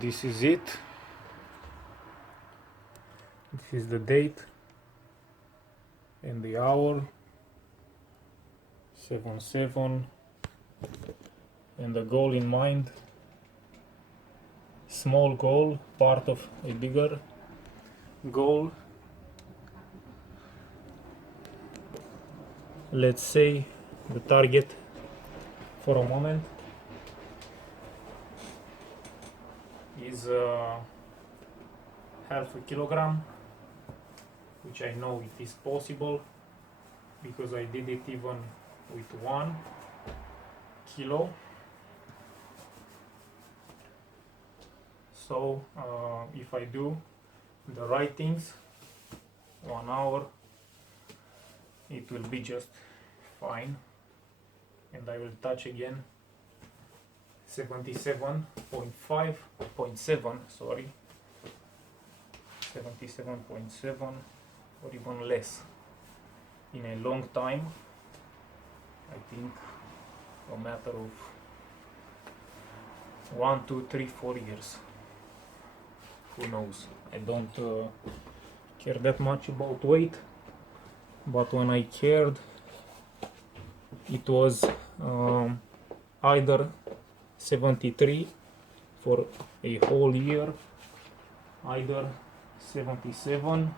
This is it. This is the date and the hour, 7/7, and the goal in mind. Small goal, part of a bigger goal. Let's say the target for a moment is half a kilogram, which I know it is possible because I did it even with 1 kilo. So if I do the right things, 1 hour, it will be just fine, and I will touch again 77.7, sorry, 77.7 or even less in a long time. I think a matter of 1, 2, 3, 4 years. Who knows? I don't care that much about weight, but when I cared, it was either 73 for a whole year, either 77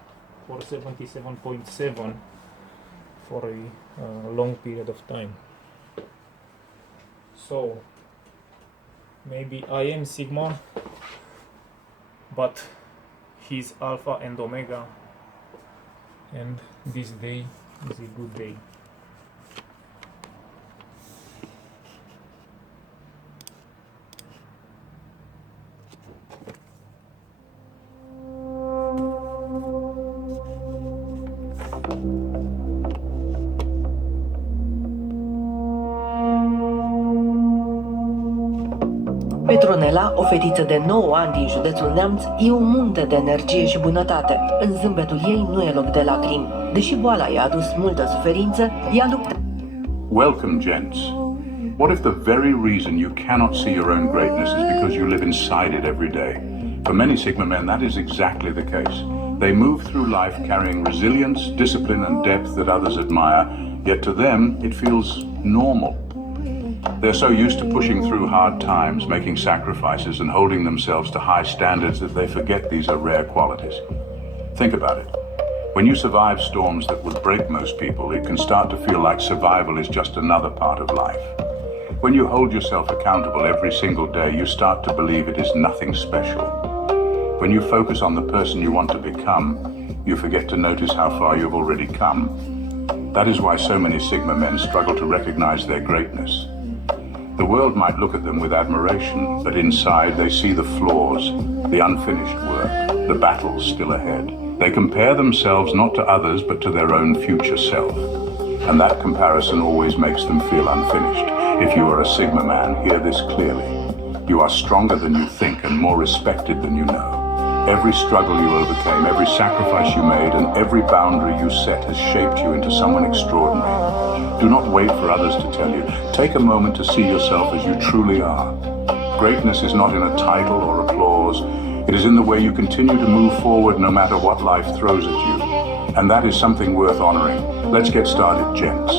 or 77.7 for a long period of time. So maybe I am Sigma, but he's Alpha and Omega, and this day is a good day. Petronela, o fetiță de 9 ani din județul Neamț, e un munte de energie și bunătate. În zâmbetul ei nu e loc de lacrimi. Deși boala i-a adus multă suferință, ea luptă. Welcome, gents. What if the very reason you cannot see your own greatness is because you live inside it every day? For many Sigma men, that is exactly the case. They move through life carrying resilience, discipline, and depth that others admire, yet to them, it feels normal. They're so used to pushing through hard times, making sacrifices, and holding themselves to high standards that they forget these are rare qualities. Think about it. When you survive storms that would break most people, it can start to feel like survival is just another part of life. When you hold yourself accountable every single day, you start to believe it is nothing special. When you focus on the person you want to become, you forget to notice how far you've already come. That is why so many Sigma men struggle to recognize their greatness. The world might look at them with admiration, but inside they see the flaws, the unfinished work, the battles still ahead. They compare themselves not to others, but to their own future self. And that comparison always makes them feel unfinished. If you are a Sigma man, hear this clearly. You are stronger than you think and more respected than you know. Every struggle you overcame, every sacrifice you made, and every boundary you set has shaped you into someone extraordinary. Do not wait for others to tell you. Take a moment to see yourself as you truly are. Greatness is not in a title or applause. It is in the way you continue to move forward no matter what life throws at you. And that is something worth honoring. Let's get started, gents.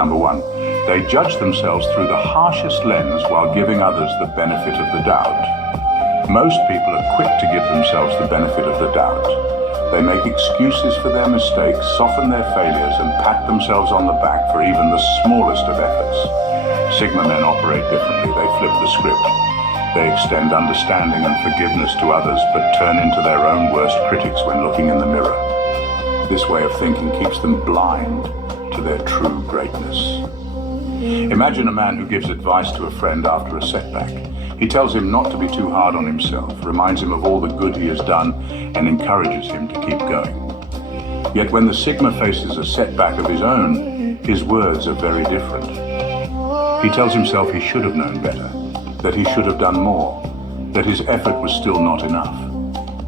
Number 1, they judge themselves through the harshest lens while giving others the benefit of the doubt. Most people are quick to give themselves the benefit of the doubt. They make excuses for their mistakes, soften their failures, and pat themselves on the back for even the smallest of efforts. Sigma men operate differently. They flip the script. They extend understanding and forgiveness to others, but turn into their own worst critics when looking in the mirror. This way of thinking keeps them blind to their true greatness. Imagine a man who gives advice to a friend after a setback. He tells him not to be too hard on himself, reminds him of all the good he has done, and encourages him to keep going. Yet when the Sigma faces a setback of his own, his words are very different. He tells himself he should have known better, that he should have done more, that his effort was still not enough.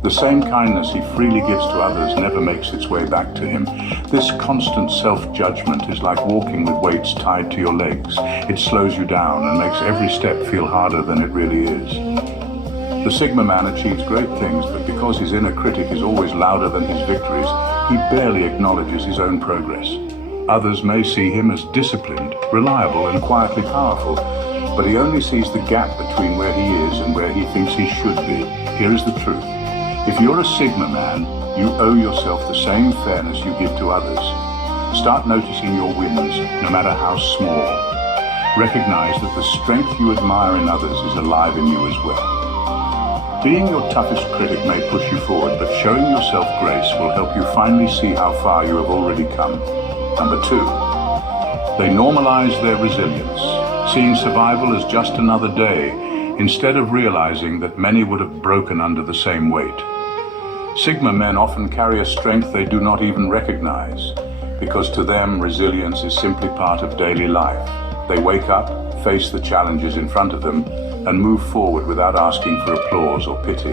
The same kindness he freely gives to others never makes its way back to him. This constant self-judgment is like walking with weights tied to your legs. It slows you down and makes every step feel harder than it really is. The Sigma man achieves great things, but because his inner critic is always louder than his victories, he barely acknowledges his own progress. Others may see him as disciplined, reliable, and quietly powerful, but he only sees the gap between where he is and where he thinks he should be. Here is the truth. If you're a Sigma man, you owe yourself the same fairness you give to others. Start noticing your wins, no matter how small. Recognize that the strength you admire in others is alive in you as well. Being your toughest critic may push you forward, but showing yourself grace will help you finally see how far you have already come. Number 2, they normalize their resilience, seeing survival as just another day, instead of realizing that many would have broken under the same weight. Sigma men often carry a strength they do not even recognize, because to them, resilience is simply part of daily life. They wake up, face the challenges in front of them, and move forward without asking for applause or pity.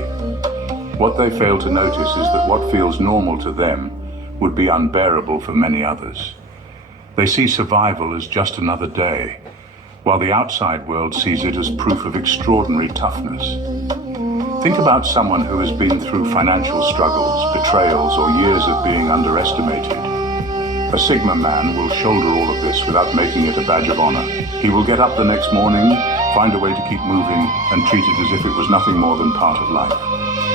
What they fail to notice is that what feels normal to them would be unbearable for many others. They see survival as just another day, while the outside world sees it as proof of extraordinary toughness. Think about someone who has been through financial struggles, betrayals, or years of being underestimated. A Sigma man will shoulder all of this without making it a badge of honor. He will get up the next morning, find a way to keep moving, and treat it as if it was nothing more than part of life.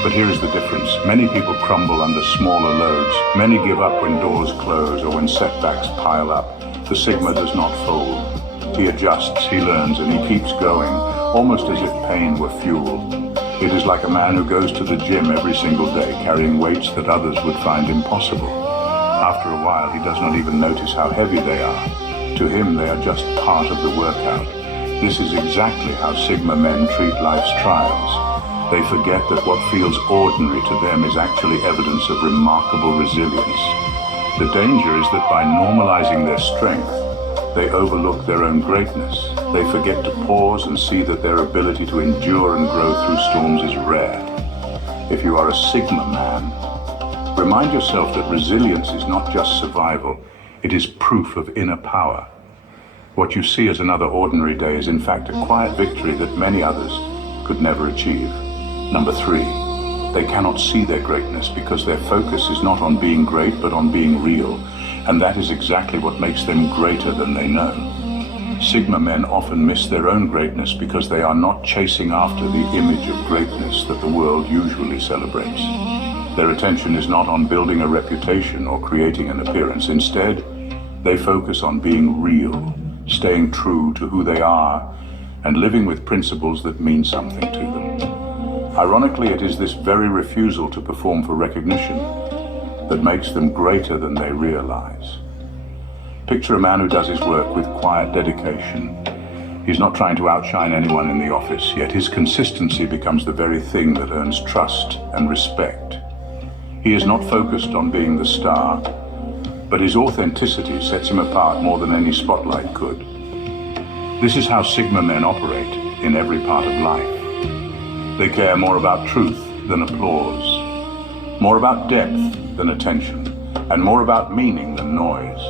But here is the difference. Many people crumble under smaller loads. Many give up when doors close or when setbacks pile up. The Sigma does not fold. He adjusts, he learns, and he keeps going, almost as if pain were fuel. It is like a man who goes to the gym every single day, carrying weights that others would find impossible. After a while, he does not even notice how heavy they are. To him, they are just part of the workout. This is exactly how Sigma men treat life's trials. They forget that what feels ordinary to them is actually evidence of remarkable resilience. The danger is that by normalizing their strength, they overlook their own greatness. They forget to pause and see that their ability to endure and grow through storms is rare. If you are a Sigma man, remind yourself that resilience is not just survival, it is proof of inner power. What you see as another ordinary day is in fact a quiet victory that many others could never achieve. Number 3, they cannot see their greatness because their focus is not on being great but on being real, and that is exactly what makes them greater than they know. Sigma men often miss their own greatness because they are not chasing after the image of greatness that the world usually celebrates. Their attention is not on building a reputation or creating an appearance. Instead, they focus on being real, staying true to who they are, and living with principles that mean something to them. Ironically, it is this very refusal to perform for recognition that makes them greater than they realize. Picture a man who does his work with quiet dedication. He's not trying to outshine anyone in the office, yet his consistency becomes the very thing that earns trust and respect. He is not focused on being the star, but his authenticity sets him apart more than any spotlight could. This is how Sigma men operate in every part of life. They care more about truth than applause, more about depth than attention, and more about meaning than noise.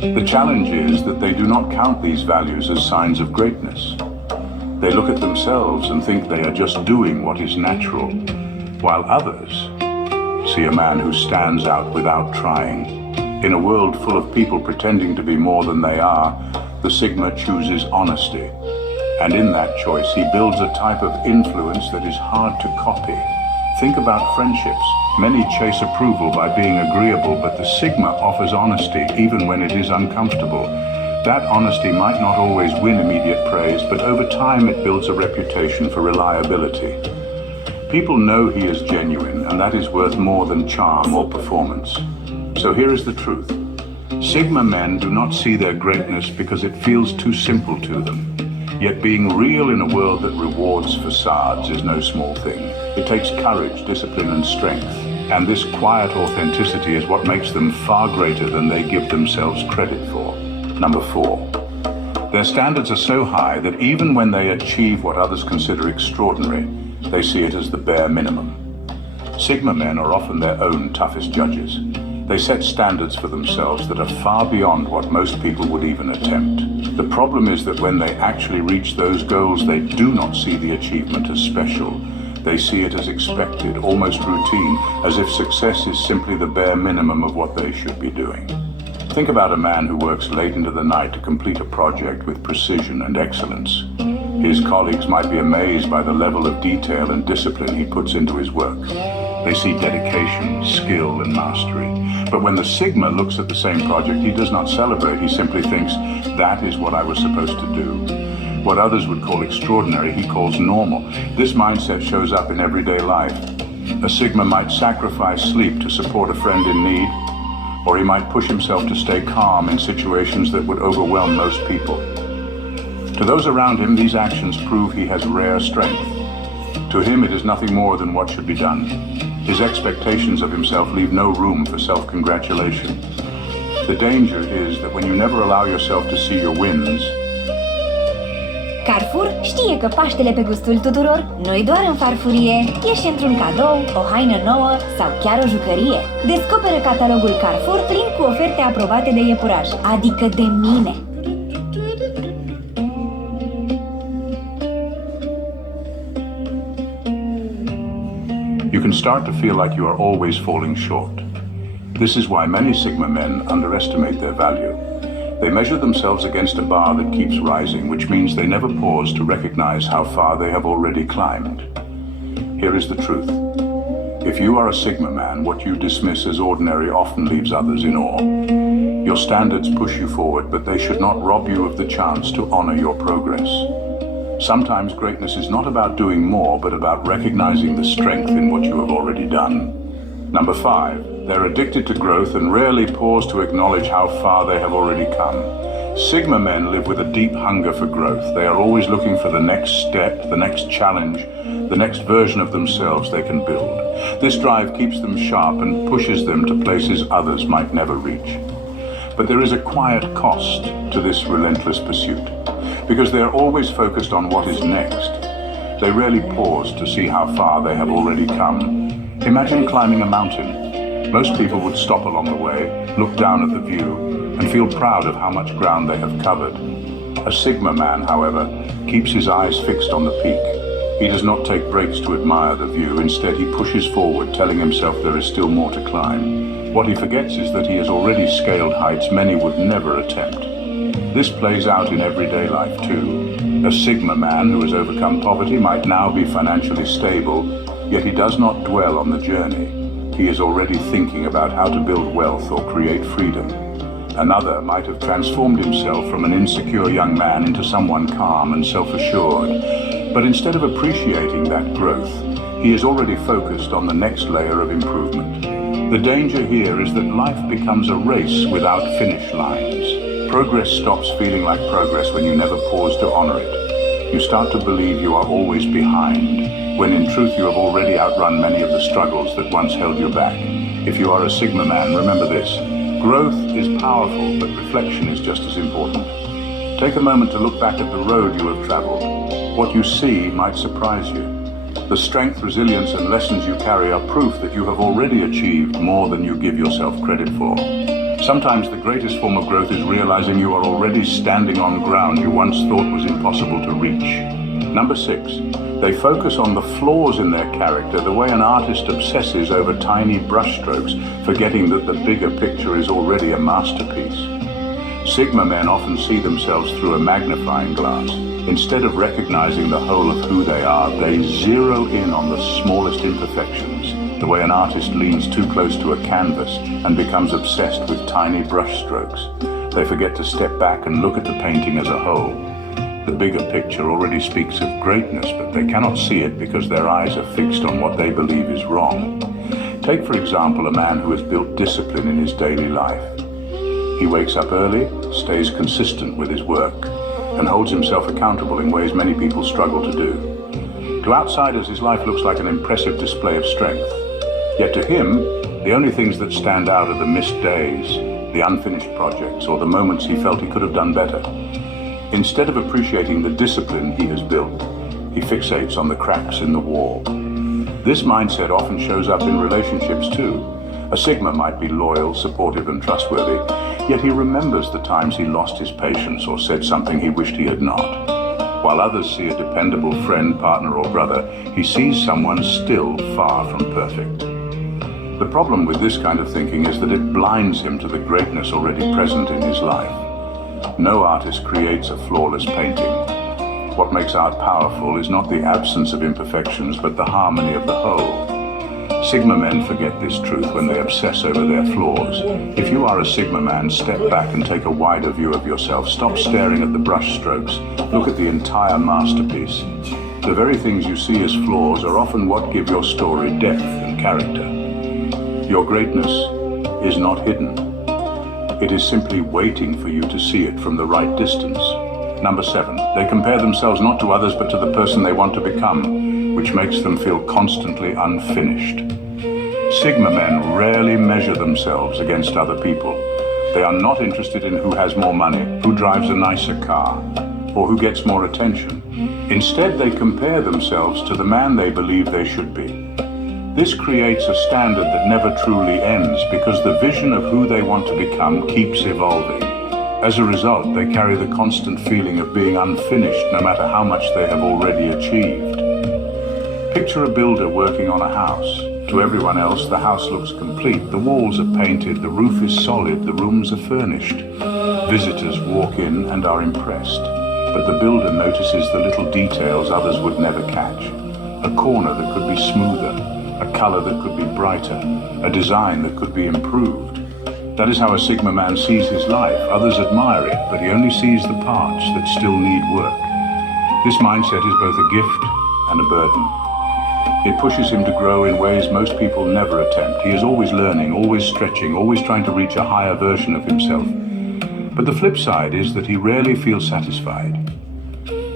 The challenge is that they do not count these values as signs of greatness. They look at themselves and think they are just doing what is natural, while others see a man who stands out without trying. In a world full of people pretending to be more than they are, the Sigma chooses honesty. And in that choice, he builds a type of influence that is hard to copy. Think about friendships. Many chase approval by being agreeable, but the Sigma offers honesty even when it is uncomfortable. That honesty might not always win immediate praise, but over time it builds a reputation for reliability. People know he is genuine, and that is worth more than charm or performance. So here is the truth. Sigma men do not see their greatness because it feels too simple to them. Yet being real in a world that rewards facades is no small thing. It takes courage, discipline, and strength. And this quiet authenticity is what makes them far greater than they give themselves credit for. Number 4. Their standards are so high that even when they achieve what others consider extraordinary, they see it as the bare minimum. Sigma men are often their own toughest judges. They set standards for themselves that are far beyond what most people would even attempt. The problem is that when they actually reach those goals, they do not see the achievement as special. They see it as expected, almost routine, as if success is simply the bare minimum of what they should be doing. Think about a man who works late into the night to complete a project with precision and excellence. His colleagues might be amazed by the level of detail and discipline he puts into his work. They see dedication, skill, and mastery. But when the Sigma looks at the same project, he does not celebrate. He simply thinks, that is what I was supposed to do. What others would call extraordinary, he calls normal. This mindset shows up in everyday life. A Sigma might sacrifice sleep to support a friend in need, or he might push himself to stay calm in situations that would overwhelm most people. To those around him, these actions prove he has rare strength. To him, it is nothing more than what should be done. His expectations of himself leave no room for self-congratulation. The danger is that when you never allow yourself to see your wins, Carrefour știe că Paștele pe gustul tuturor nu-i doar în farfurie, e și într-un cadou, o haină nouă sau chiar o jucărie. Descoperă catalogul Carrefour plin cu oferte aprobate de iepuraș, adică de mine. you can start to feel like you are always falling short. This is why many Sigma men underestimate their value. They measure themselves against a bar that keeps rising, which means they never pause to recognize how far they have already climbed. Here is the truth. If you are a Sigma man, what you dismiss as ordinary often leaves others in awe. Your standards push you forward, but they should not rob you of the chance to honor your progress. Sometimes greatness is not about doing more, but about recognizing the strength in what you have already done. Number 5. They're addicted to growth and rarely pause to acknowledge how far they have already come. Sigma men live with a deep hunger for growth. They are always looking for the next step, the next challenge, the next version of themselves they can build. This drive keeps them sharp and pushes them to places others might never reach. But there is a quiet cost to this relentless pursuit, because they are always focused on what is next. They rarely pause to see how far they have already come. Imagine climbing a mountain. Most people would stop along the way, look down at the view, and feel proud of how much ground they have covered. A Sigma man, however, keeps his eyes fixed on the peak. He does not take breaks to admire the view. Instead, he pushes forward, telling himself there is still more to climb. What he forgets is that he has already scaled heights many would never attempt. This plays out in everyday life too. A Sigma man who has overcome poverty might now be financially stable, yet he does not dwell on the journey. He is already thinking about how to build wealth or create freedom. Another might have transformed himself from an insecure young man into someone calm and self-assured. But instead of appreciating that growth, he is already focused on the next layer of improvement. The danger here is that life becomes a race without finish lines. Progress stops feeling like progress when you never pause to honor it. You start to believe you are always behind, when in truth you have already outrun many of the struggles that once held you back. If you are a Sigma man, remember this. Growth is powerful, but reflection is just as important. Take a moment to look back at the road you have traveled. What you see might surprise you. The strength, resilience, and lessons you carry are proof that you have already achieved more than you give yourself credit for. Sometimes the greatest form of growth is realizing you are already standing on ground you once thought was impossible to reach. Number 6. They focus on the flaws in their character the way an artist obsesses over tiny brushstrokes, forgetting that the bigger picture is already a masterpiece. Sigma men often see themselves through a magnifying glass. Instead of recognizing the whole of who they are, they zero in on the smallest imperfections, the way an artist leans too close to a canvas and becomes obsessed with tiny brushstrokes. They forget to step back and look at the painting as a whole. The bigger picture already speaks of greatness, but they cannot see it because their eyes are fixed on what they believe is wrong. Take, for example, a man who has built discipline in his daily life. He wakes up early, stays consistent with his work, and holds himself accountable in ways many people struggle to do. To outsiders, his life looks like an impressive display of strength. Yet to him, the only things that stand out are the missed days, the unfinished projects, or the moments he felt he could have done better. Instead of appreciating the discipline he has built, he fixates on the cracks in the wall. This mindset often shows up in relationships too. A Sigma might be loyal, supportive, and trustworthy, yet he remembers the times he lost his patience or said something he wished he had not. While others see a dependable friend, partner, or brother, he sees someone still far from perfect. The problem with this kind of thinking is that it blinds him to the greatness already present in his life. No artist creates a flawless painting. What makes art powerful is not the absence of imperfections, but the harmony of the whole. Sigma men forget this truth when they obsess over their flaws. If you are a Sigma man, step back and take a wider view of yourself. Stop staring at the brush strokes. Look at the entire masterpiece. The very things you see as flaws are often what give your story depth and character. Your greatness is not hidden. It is simply waiting for you to see it from the right distance. Number 7, they compare themselves not to others but to the person they want to become, which makes them feel constantly unfinished. Sigma men rarely measure themselves against other people. They are not interested in who has more money, who drives a nicer car, or who gets more attention. Instead, they compare themselves to the man they believe they should be. This creates a standard that never truly ends because the vision of who they want to become keeps evolving. As a result, they carry the constant feeling of being unfinished no matter how much they have already achieved. Picture a builder working on a house. To everyone else, the house looks complete. The walls are painted, the roof is solid, the rooms are furnished. Visitors walk in and are impressed. But the builder notices the little details others would never catch. A corner that could be smoother, a color that could be brighter, a design that could be improved. That is how a Sigma man sees his life. Others admire it, but he only sees the parts that still need work. This mindset is both a gift and a burden. It pushes him to grow in ways most people never attempt. He is always learning, always stretching, always trying to reach a higher version of himself. But the flip side is that he rarely feels satisfied.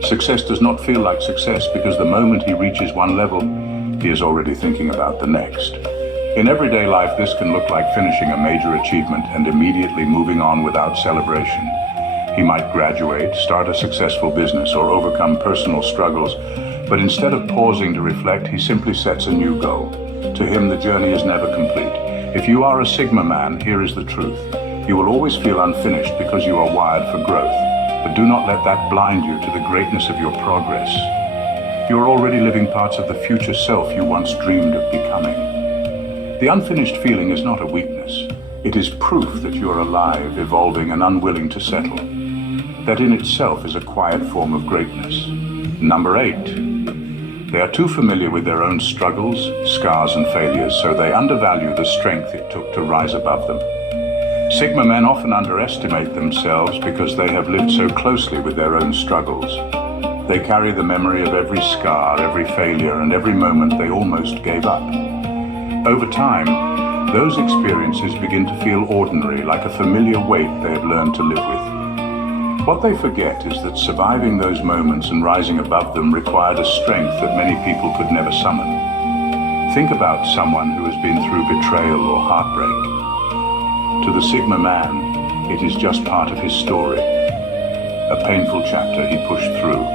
Success does not feel like success because the moment he reaches one level, he is already thinking about the next. In everyday life, this can look like finishing a major achievement and immediately moving on without celebration. He might graduate, start a successful business, or overcome personal struggles, but instead of pausing to reflect, he simply sets a new goal. To him, the journey is never complete. If you are a Sigma man, here is the truth. You will always feel unfinished because you are wired for growth, but do not let that blind you to the greatness of your progress. You are already living parts of the future self you once dreamed of becoming. The unfinished feeling is not a weakness. It is proof that you are alive, evolving, and unwilling to settle. That in itself is a quiet form of greatness. Number 8. They are too familiar with their own struggles, scars, and failures, so they undervalue the strength it took to rise above them. Sigma men often underestimate themselves because they have lived so closely with their own struggles. They carry the memory of every scar, every failure, and every moment they almost gave up. Over time, those experiences begin to feel ordinary, like a familiar weight they have learned to live with. What they forget is that surviving those moments and rising above them required a strength that many people could never summon. Think about someone who has been through betrayal or heartbreak. To the Sigma man, it is just part of his story, a painful chapter he pushed through.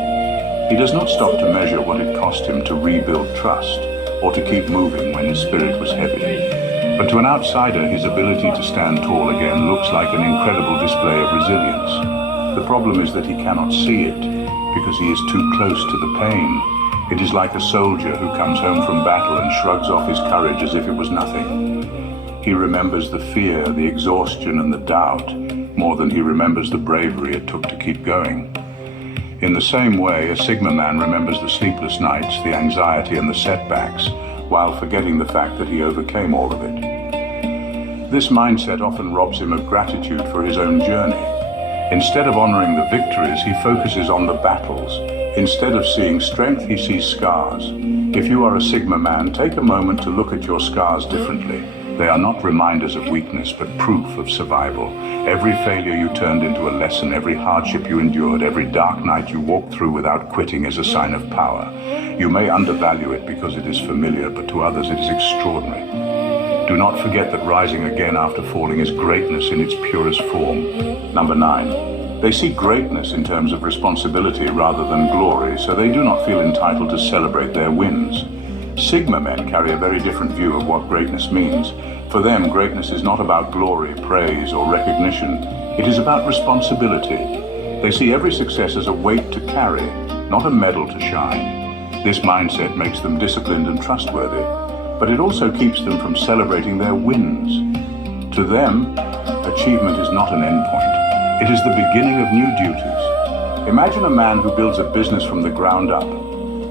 He does not stop to measure what it cost him to rebuild trust, or to keep moving when his spirit was heavy. But to an outsider, his ability to stand tall again looks like an incredible display of resilience. The problem is that he cannot see it, because he is too close to the pain. It is like a soldier who comes home from battle and shrugs off his courage as if it was nothing. He remembers the fear, the exhaustion, and the doubt more than he remembers the bravery it took to keep going. In the same way, a Sigma man remembers the sleepless nights, the anxiety, and the setbacks, while forgetting the fact that he overcame all of it. This mindset often robs him of gratitude for his own journey. Instead of honoring the victories, he focuses on the battles. Instead of seeing strength, he sees scars. If you are a Sigma man, take a moment to look at your scars differently. They are not reminders of weakness, but proof of survival. Every failure you turned into a lesson, every hardship you endured, every dark night you walked through without quitting is a sign of power. You may undervalue it because it is familiar, but to others it is extraordinary. Do not forget that rising again after falling is greatness in its purest form. Number 9. They see greatness in terms of responsibility rather than glory, so they do not feel entitled to celebrate their wins. Sigma men carry a very different view of what greatness means. For them, greatness is not about glory, praise, or recognition. It is about responsibility. They see every success as a weight to carry, not a medal to shine. This mindset makes them disciplined and trustworthy, but it also keeps them from celebrating their wins. To them, achievement is not an endpoint. It is the beginning of new duties. Imagine a man who builds a business from the ground up.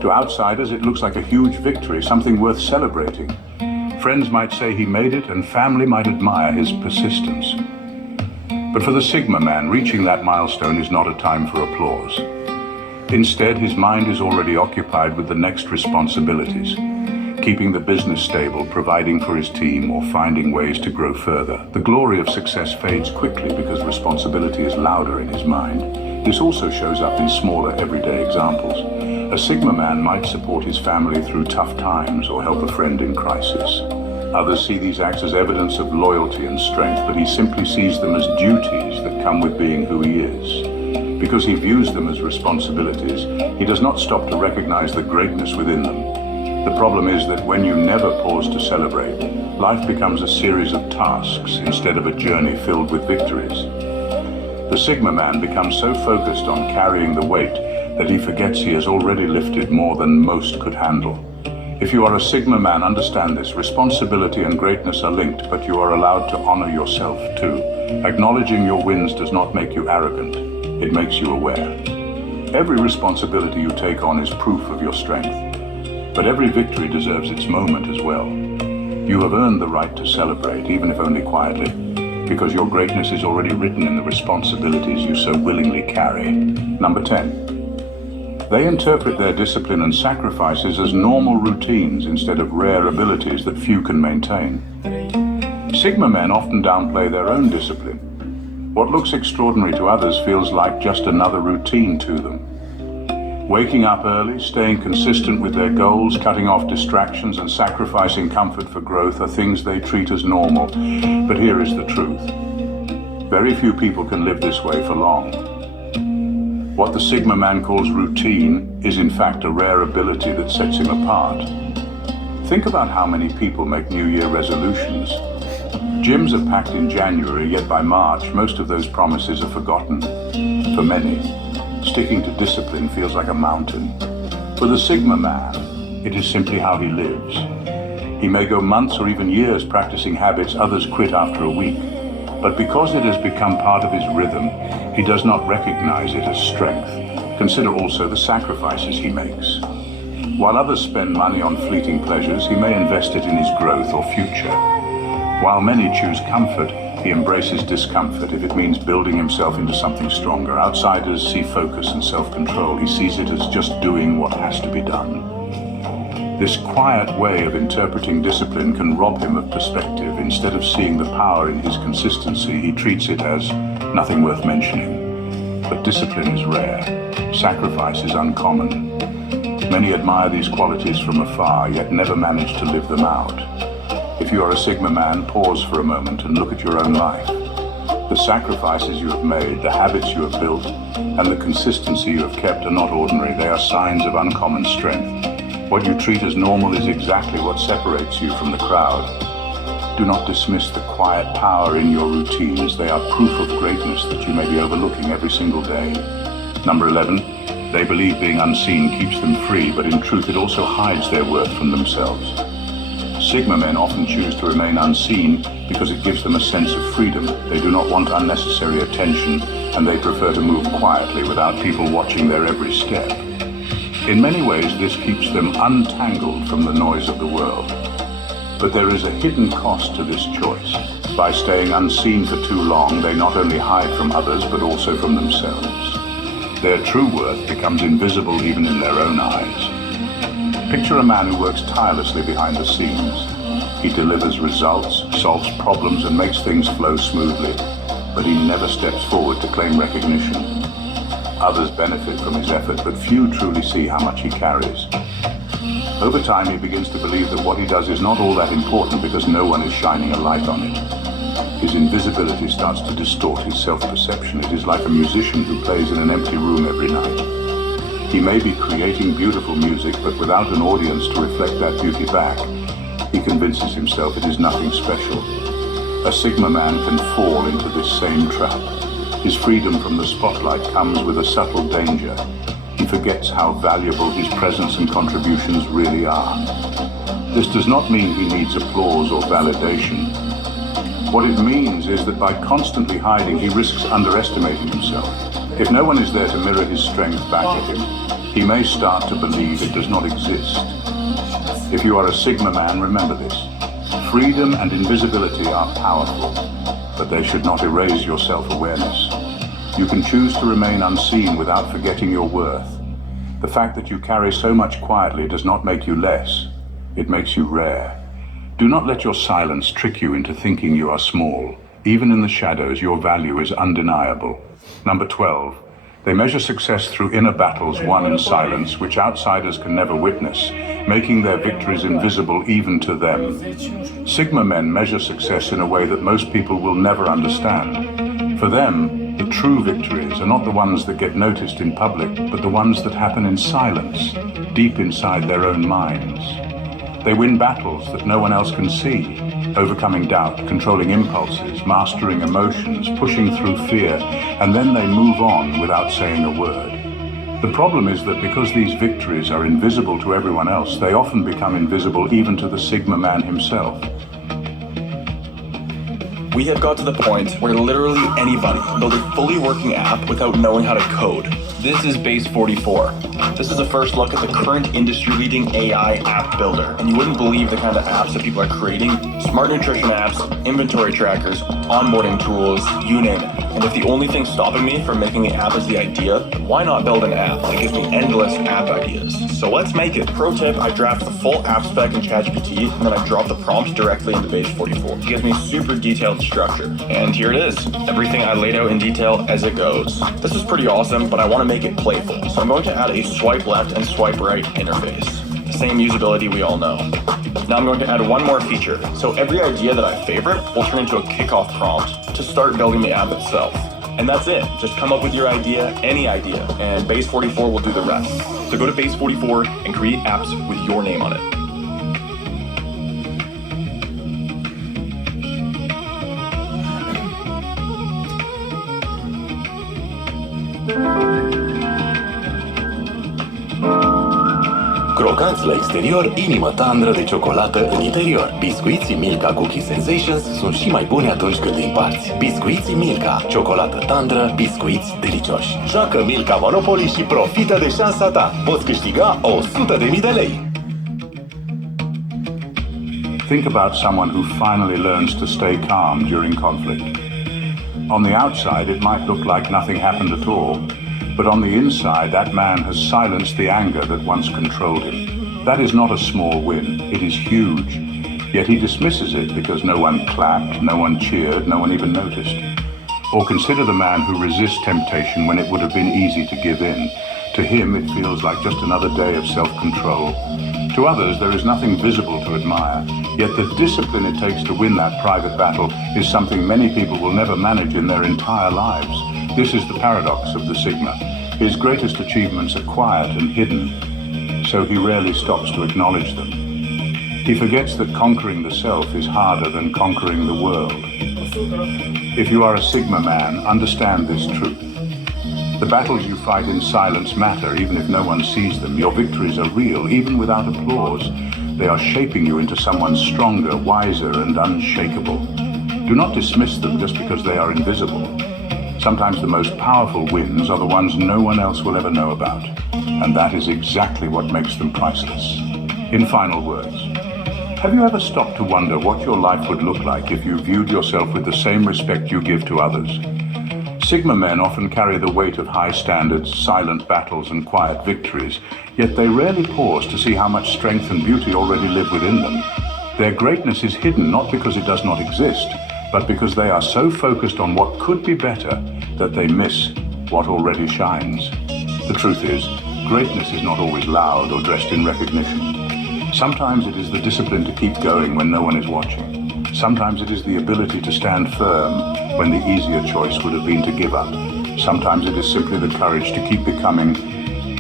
To outsiders, it looks like a huge victory, something worth celebrating. Friends might say he made it, and family might admire his persistence. But for the Sigma man, reaching that milestone is not a time for applause. Instead, his mind is already occupied with the next responsibilities, keeping the business stable, providing for his team, or finding ways to grow further. The glory of success fades quickly because responsibility is louder in his mind. This also shows up in smaller, everyday examples. A Sigma man might support his family through tough times or help a friend in crisis. Others see these acts as evidence of loyalty and strength, but he simply sees them as duties that come with being who he is. Because he views them as responsibilities, he does not stop to recognize the greatness within them. The problem is that when you never pause to celebrate, life becomes a series of tasks instead of a journey filled with victories. The Sigma man becomes so focused on carrying the weight that he forgets he has already lifted more than most could handle. If you are a Sigma man, understand this. Responsibility and greatness are linked, but you are allowed to honor yourself too. Acknowledging your wins does not make you arrogant. It makes you aware. Every responsibility you take on is proof of your strength. But every victory deserves its moment as well. You have earned the right to celebrate, even if only quietly, because your greatness is already written in the responsibilities you so willingly carry. Number 10. They interpret their discipline and sacrifices as normal routines instead of rare abilities that few can maintain. Sigma men often downplay their own discipline. What looks extraordinary to others feels like just another routine to them. Waking up early, staying consistent with their goals, cutting off distractions, and sacrificing comfort for growth are things they treat as normal. But here is the truth. Very few people can live this way for long. What the Sigma man calls routine is in fact a rare ability that sets him apart. Think about how many people make New Year resolutions. Gyms are packed in January, yet by March, most of those promises are forgotten. For many, sticking to discipline feels like a mountain. For the Sigma man, it is simply how he lives. He may go months or even years practicing habits others quit after a week. But because it has become part of his rhythm, he does not recognize it as strength. Consider also the sacrifices he makes. While others spend money on fleeting pleasures, he may invest it in his growth or future. While many choose comfort, he embraces discomfort if it means building himself into something stronger. Outsiders see focus and self-control. He sees it as just doing what has to be done. This quiet way of interpreting discipline can rob him of perspective. Instead of seeing the power in his consistency, he treats it as nothing worth mentioning. But discipline is rare. Sacrifice is uncommon. Many admire these qualities from afar, yet never manage to live them out. If you are a Sigma man, pause for a moment and look at your own life. The sacrifices you have made, the habits you have built, and the consistency you have kept are not ordinary. They are signs of uncommon strength. What you treat as normal is exactly what separates you from the crowd. Do not dismiss the quiet power in your routines. They are proof of greatness that you may be overlooking every single day. Number 11, they believe being unseen keeps them free, but in truth it also hides their worth from themselves. Sigma men often choose to remain unseen because it gives them a sense of freedom. They do not want unnecessary attention, and they prefer to move quietly without people watching their every step. In many ways, this keeps them untangled from the noise of the world. But there is a hidden cost to this choice. By staying unseen for too long, they not only hide from others, but also from themselves. Their true worth becomes invisible even in their own eyes. Picture a man who works tirelessly behind the scenes. He delivers results, solves problems, and makes things flow smoothly, but he never steps forward to claim recognition. Others benefit from his effort, but few truly see how much he carries. Over time, he begins to believe that what he does is not all that important because no one is shining a light on it. His invisibility starts to distort his self-perception. It is like a musician who plays in an empty room every night. He may be creating beautiful music, but without an audience to reflect that beauty back, he convinces himself it is nothing special. A Sigma man can fall into this same trap. His freedom from the spotlight comes with a subtle danger. he forgets how valuable his presence and contributions really are. This does not mean he needs applause or validation. What it means is that by constantly hiding, he risks underestimating himself. If no one is there to mirror his strength back at him, he may start to believe it does not exist. If you are a Sigma man, remember this. Freedom and invisibility are powerful, but they should not erase your self-awareness. You can choose to remain unseen without forgetting your worth. The fact that you carry so much quietly does not make you less. It makes you rare. Do not let your silence trick you into thinking you are small. Even in the shadows, your value is undeniable. Number 12. They measure success through inner battles won in silence, which outsiders can never witness, making their victories invisible even to them. Sigma men measure success in a way that most people will never understand. For them, the true victories are not the ones that get noticed in public, but the ones that happen in silence, deep inside their own minds. They win battles that no one else can see, overcoming doubt, controlling impulses, mastering emotions, pushing through fear, and then they move on without saying a word. The problem is that because these victories are invisible to everyone else, they often become invisible even to the Sigma man himself. We have got to the point where literally anybody can build a fully working app without knowing how to code. This is Base 44. This is a first look at the current industry-leading AI app builder, and you wouldn't believe the kind of apps that people are creating. Smart nutrition apps, inventory trackers, onboarding tools, you name it. And if the only thing stopping me from making the app is the idea, why not build an app that gives me endless app ideas? So let's make it. Pro tip, I draft the full app spec in ChatGPT, and then I drop the prompt directly into Base 44. It gives me super detailed structure. And here it is. Everything I laid out in detail as it goes. This is pretty awesome, but I want to make it playful. So I'm going to add a swipe left and swipe right interface. The same usability we all know. Now I'm going to add one more feature. So every idea that I favorite will turn into a kickoff prompt to start building the app itself. And that's it. Just come up with your idea, any idea, and Base 44 will do the rest. So go to Base 44 and create apps with your name on it. Crocanți la exterior, inimă tandră de ciocolată în interior. Biscuiții Milka Cookie Sensations sunt și mai buni atunci când îi împarți. Biscuiții Milka, ciocolată tandră, biscuiți delicioși. Joacă Milka Monopoly și profită de șansa ta. Poți câștiga 100.000 de lei. Think about someone who finally learns to stay calm during conflict. On the outside, it might look like nothing happened at all. But on the inside, that man has silenced the anger that once controlled him. That is not a small win. It is huge. Yet he dismisses it because no one clapped, no one cheered, no one even noticed. Or consider the man who resists temptation when it would have been easy to give in. To him, it feels like just another day of self-control. To others, there is nothing visible to admire. Yet the discipline it takes to win that private battle is something many people will never manage in their entire lives. This is the paradox of the Sigma. His greatest achievements are quiet and hidden, so he rarely stops to acknowledge them. He forgets that conquering the self is harder than conquering the world. If you are a Sigma man, understand this truth. The battles you fight in silence matter, even if no one sees them. Your victories are real, even without applause. They are shaping you into someone stronger, wiser, and unshakable. Do not dismiss them just because they are invisible. Sometimes the most powerful wins are the ones no one else will ever know about, and that is exactly what makes them priceless. In final words, have you ever stopped to wonder what your life would look like if you viewed yourself with the same respect you give to others? Sigma men often carry the weight of high standards, silent battles, and quiet victories, yet they rarely pause to see how much strength and beauty already live within them. Their greatness is hidden not because it does not exist, but because they are so focused on what could be better that they miss what already shines. The truth is, greatness is not always loud or dressed in recognition. Sometimes it is the discipline to keep going when no one is watching. Sometimes it is the ability to stand firm when the easier choice would have been to give up. Sometimes it is simply the courage to keep becoming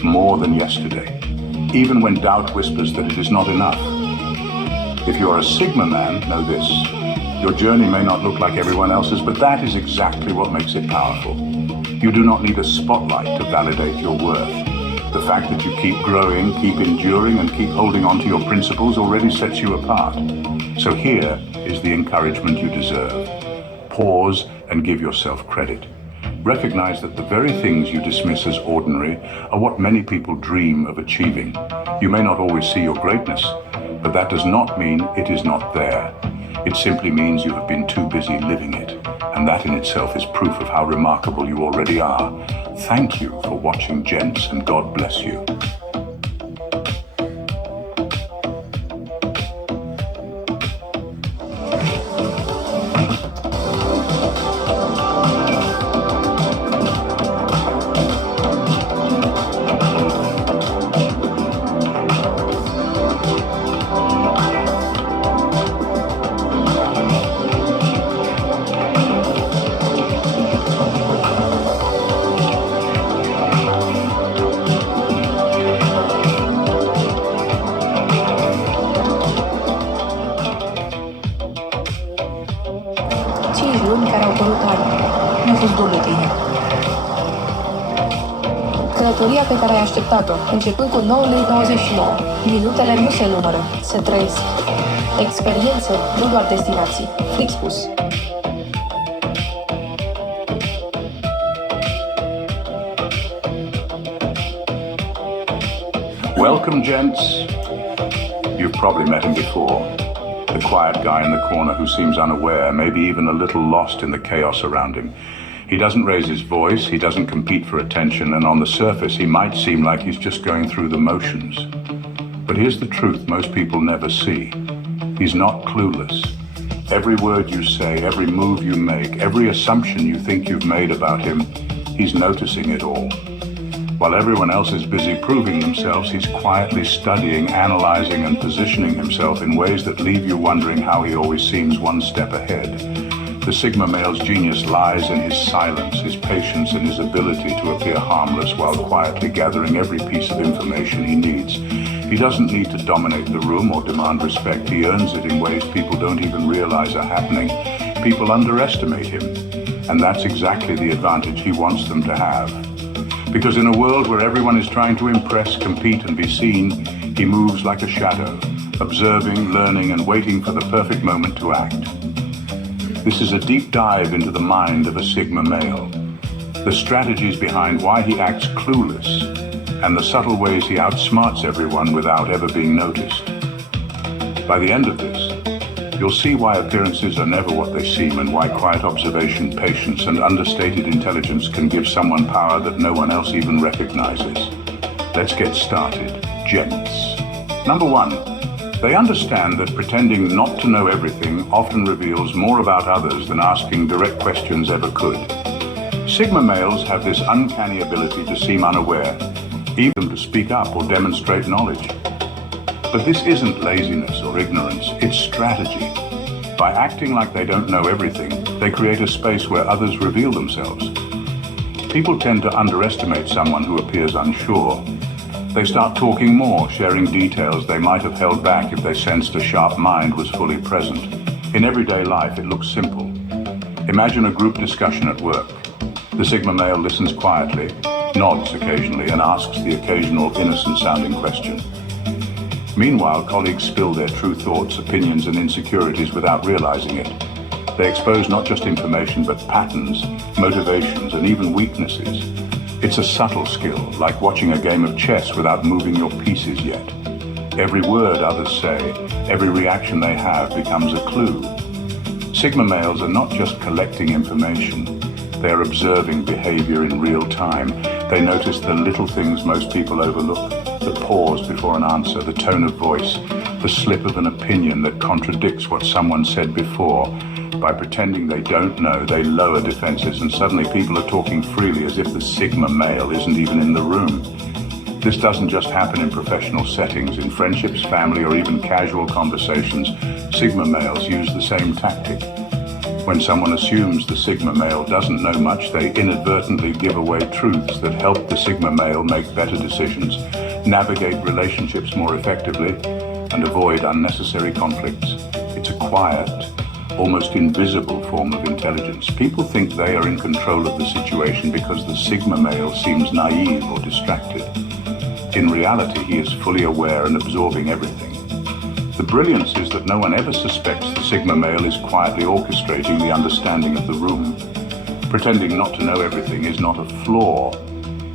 more than yesterday, even when doubt whispers that it is not enough. If you are a Sigma man, know this. Your journey may not look like everyone else's, but that is exactly what makes it powerful. You do not need a spotlight to validate your worth. The The fact that you keep growing, keep enduring, and keep holding on to your principles already sets you apart. So here is the encouragement you deserve. Pause and give yourself credit. Recognize that the very things you dismiss as ordinary are what many people dream of achieving. You may not always see your greatness, but that does not mean it is not there. It simply means you have been too busy living it, and that in itself is proof of how remarkable you already are. Thank you for watching, gents, and God bless you. Nu a fost de bine. Călătoria pe care ai așteptat-o, începând cu 9:99. Minutele nu se numără, se trăiesc. Experiențe, nu doar destinații. Fix spus. Welcome, gents. You've probably met him before. The quiet guy in the corner who seems unaware, maybe even a little lost in the chaos around him. He doesn't raise his voice, he doesn't compete for attention, and on the surface he might seem like he's just going through the motions. But here's the truth most people never see. He's not clueless. Every word you say, every move you make, every assumption you think you've made about him, he's noticing it all. While everyone else is busy proving themselves, he's quietly studying, analyzing, and positioning himself in ways that leave you wondering how he always seems one step ahead. The Sigma male's genius lies in his silence, his patience, and his ability to appear harmless while quietly gathering every piece of information he needs. He doesn't need to dominate the room or demand respect. He earns it in ways people don't even realize are happening. People underestimate him, and that's exactly the advantage he wants them to have. Because in a world where everyone is trying to impress, compete, and be seen, he moves like a shadow, observing, learning, and waiting for the perfect moment to act. This is a deep dive into the mind of a Sigma male, the strategies behind why he acts clueless, and the subtle ways he outsmarts everyone without ever being noticed. By the end of this, you'll see why appearances are never what they seem and why quiet observation, patience, and understated intelligence can give someone power that no one else even recognizes. Let's get started, gents. Number one, they understand that pretending not to know everything often reveals more about others than asking direct questions ever could. Sigma males have this uncanny ability to seem unaware, even to speak up or demonstrate knowledge. But this isn't laziness or ignorance, it's strategy. By acting like they don't know everything, they create a space where others reveal themselves. People tend to underestimate someone who appears unsure. They start talking more, sharing details they might have held back if they sensed a sharp mind was fully present. In everyday life, it looks simple. Imagine a group discussion at work. The Sigma male listens quietly, nods occasionally, and asks the occasional innocent-sounding question. Meanwhile, colleagues spill their true thoughts, opinions, and insecurities without realizing it. They expose not just information, but patterns, motivations, and even weaknesses. It's a subtle skill, like watching a game of chess without moving your pieces yet. Every word others say, every reaction they have becomes a clue. Sigma males are not just collecting information, they are observing behavior in real time. They notice the little things most people overlook, the pause before an answer, the tone of voice, the slip of an opinion that contradicts what someone said before. By pretending they don't know, they lower defenses, and suddenly people are talking freely as if the Sigma male isn't even in the room. This doesn't just happen in professional settings. In friendships, family, or even casual conversations, Sigma males use the same tactic. When someone assumes the Sigma male doesn't know much, they inadvertently give away truths that help the Sigma male make better decisions, navigate relationships more effectively, and avoid unnecessary conflicts. It's a quiet, almost invisible form of intelligence. People think they are in control of the situation because the Sigma male seems naive or distracted. In reality, he is fully aware and absorbing everything. The brilliance is that no one ever suspects the Sigma male is quietly orchestrating the understanding of the room. Pretending not to know everything is not a flaw.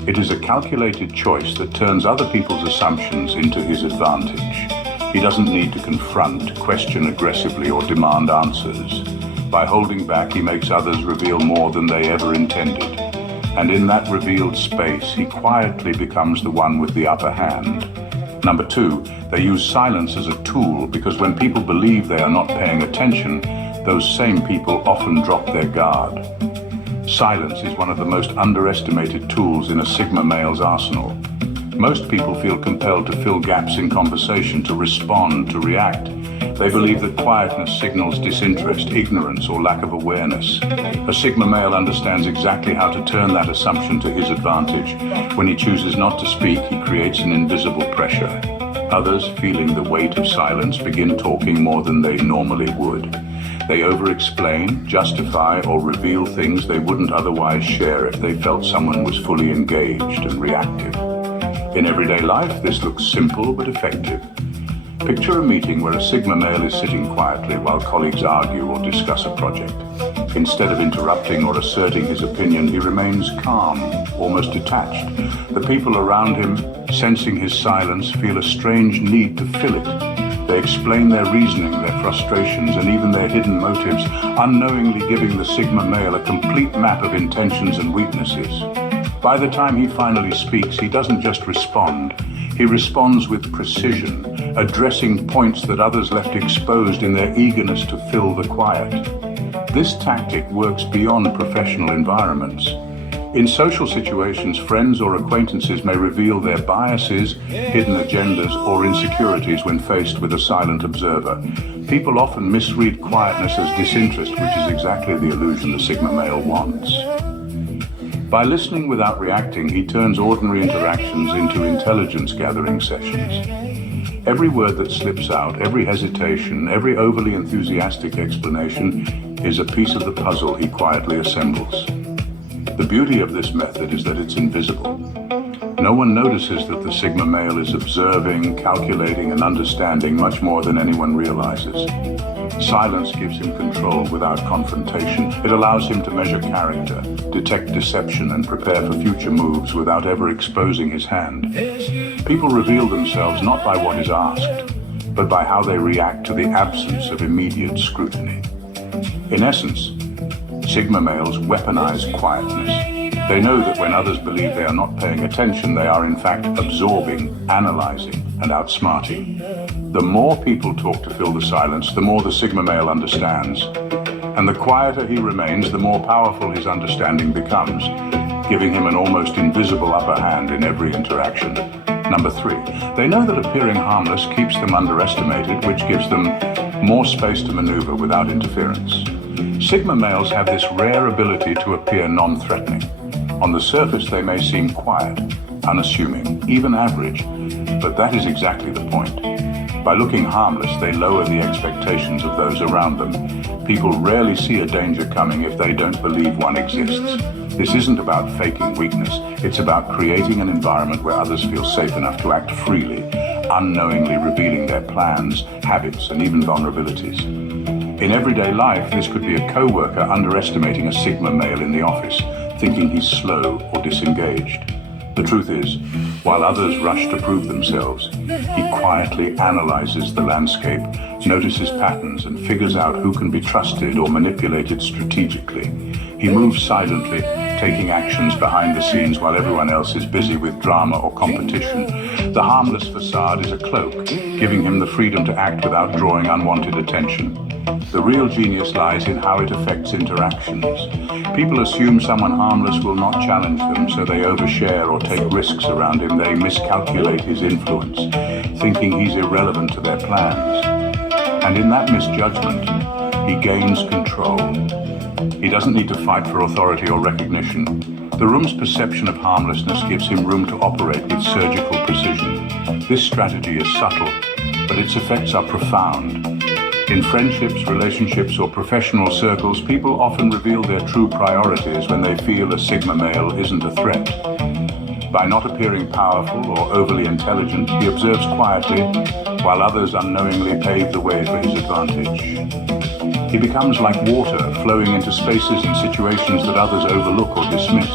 It is a calculated choice that turns other people's assumptions into his advantage. He doesn't need to confront, question aggressively, or demand answers. By holding back, he makes others reveal more than they ever intended. And in that revealed space, he quietly becomes the one with the upper hand. Number 2, they use silence as a tool because when people believe they are not paying attention, those same people often drop their guard. Silence is one of the most underestimated tools in a Sigma male's arsenal. Most people feel compelled to fill gaps in conversation, to respond, to react. They believe that quietness signals disinterest, ignorance, or lack of awareness. A Sigma male understands exactly how to turn that assumption to his advantage. When he chooses not to speak, he creates an invisible pressure. Others, feeling the weight of silence, begin talking more than they normally would. They over-explain, justify, or reveal things they wouldn't otherwise share if they felt someone was fully engaged and reactive. In everyday life, this looks simple but effective. Picture a meeting where a Sigma male is sitting quietly while colleagues argue or discuss a project. Instead of interrupting or asserting his opinion, he remains calm, almost detached. The people around him, sensing his silence, feel a strange need to fill it. They explain their reasoning, their frustrations, and even their hidden motives, unknowingly giving the Sigma male a complete map of intentions and weaknesses. By the time he finally speaks, he doesn't just respond. He responds with precision, addressing points that others left exposed in their eagerness to fill the quiet. This tactic works beyond professional environments. In social situations, friends or acquaintances may reveal their biases, hidden agendas, or insecurities when faced with a silent observer. People often misread quietness as disinterest, which is exactly the illusion the Sigma male wants. By listening without reacting, he turns ordinary interactions into intelligence-gathering sessions. Every word that slips out, every hesitation, every overly enthusiastic explanation is a piece of the puzzle he quietly assembles. The beauty of this method is that it's invisible. No one notices that the Sigma male is observing, calculating, and understanding much more than anyone realizes. Silence gives him control without confrontation. It allows him to measure character, detect deception, and prepare for future moves without ever exposing his hand. People reveal themselves not by what is asked, but by how they react to the absence of immediate scrutiny. In essence, Sigma males weaponize quietness. They know that when others believe they are not paying attention, they are in fact absorbing, analyzing, and outsmarting. The more people talk to fill the silence, the more the Sigma male understands. And the quieter he remains, the more powerful his understanding becomes, giving him an almost invisible upper hand in every interaction. Number 3, they know that appearing harmless keeps them underestimated, which gives them more space to maneuver without interference. Sigma males have this rare ability to appear non-threatening. On the surface, they may seem quiet, unassuming, even average, but that is exactly the point. By looking harmless, they lower the expectations of those around them. People rarely see a danger coming if they don't believe one exists. This isn't about faking weakness. It's about creating an environment where others feel safe enough to act freely, unknowingly revealing their plans, habits, and even vulnerabilities. In everyday life, this could be a co-worker underestimating a Sigma male in the office, thinking he's slow or disengaged. The truth is, while others rush to prove themselves, he quietly analyzes the landscape, notices patterns, and figures out who can be trusted or manipulated strategically. He moves silently, taking actions behind the scenes while everyone else is busy with drama or competition. The harmless facade is a cloak, giving him the freedom to act without drawing unwanted attention. The real genius lies in how it affects interactions. People assume someone harmless will not challenge them, so they overshare or take risks around him. They miscalculate his influence, thinking he's irrelevant to their plans. And in that misjudgment, he gains control. He doesn't need to fight for authority or recognition. The room's perception of harmlessness gives him room to operate with surgical precision. This strategy is subtle, but its effects are profound. In friendships, relationships, or professional circles, people often reveal their true priorities when they feel a Sigma male isn't a threat. By not appearing powerful or overly intelligent, he observes quietly, while others unknowingly pave the way for his advantage. He becomes like water flowing into spaces and situations that others overlook or dismiss.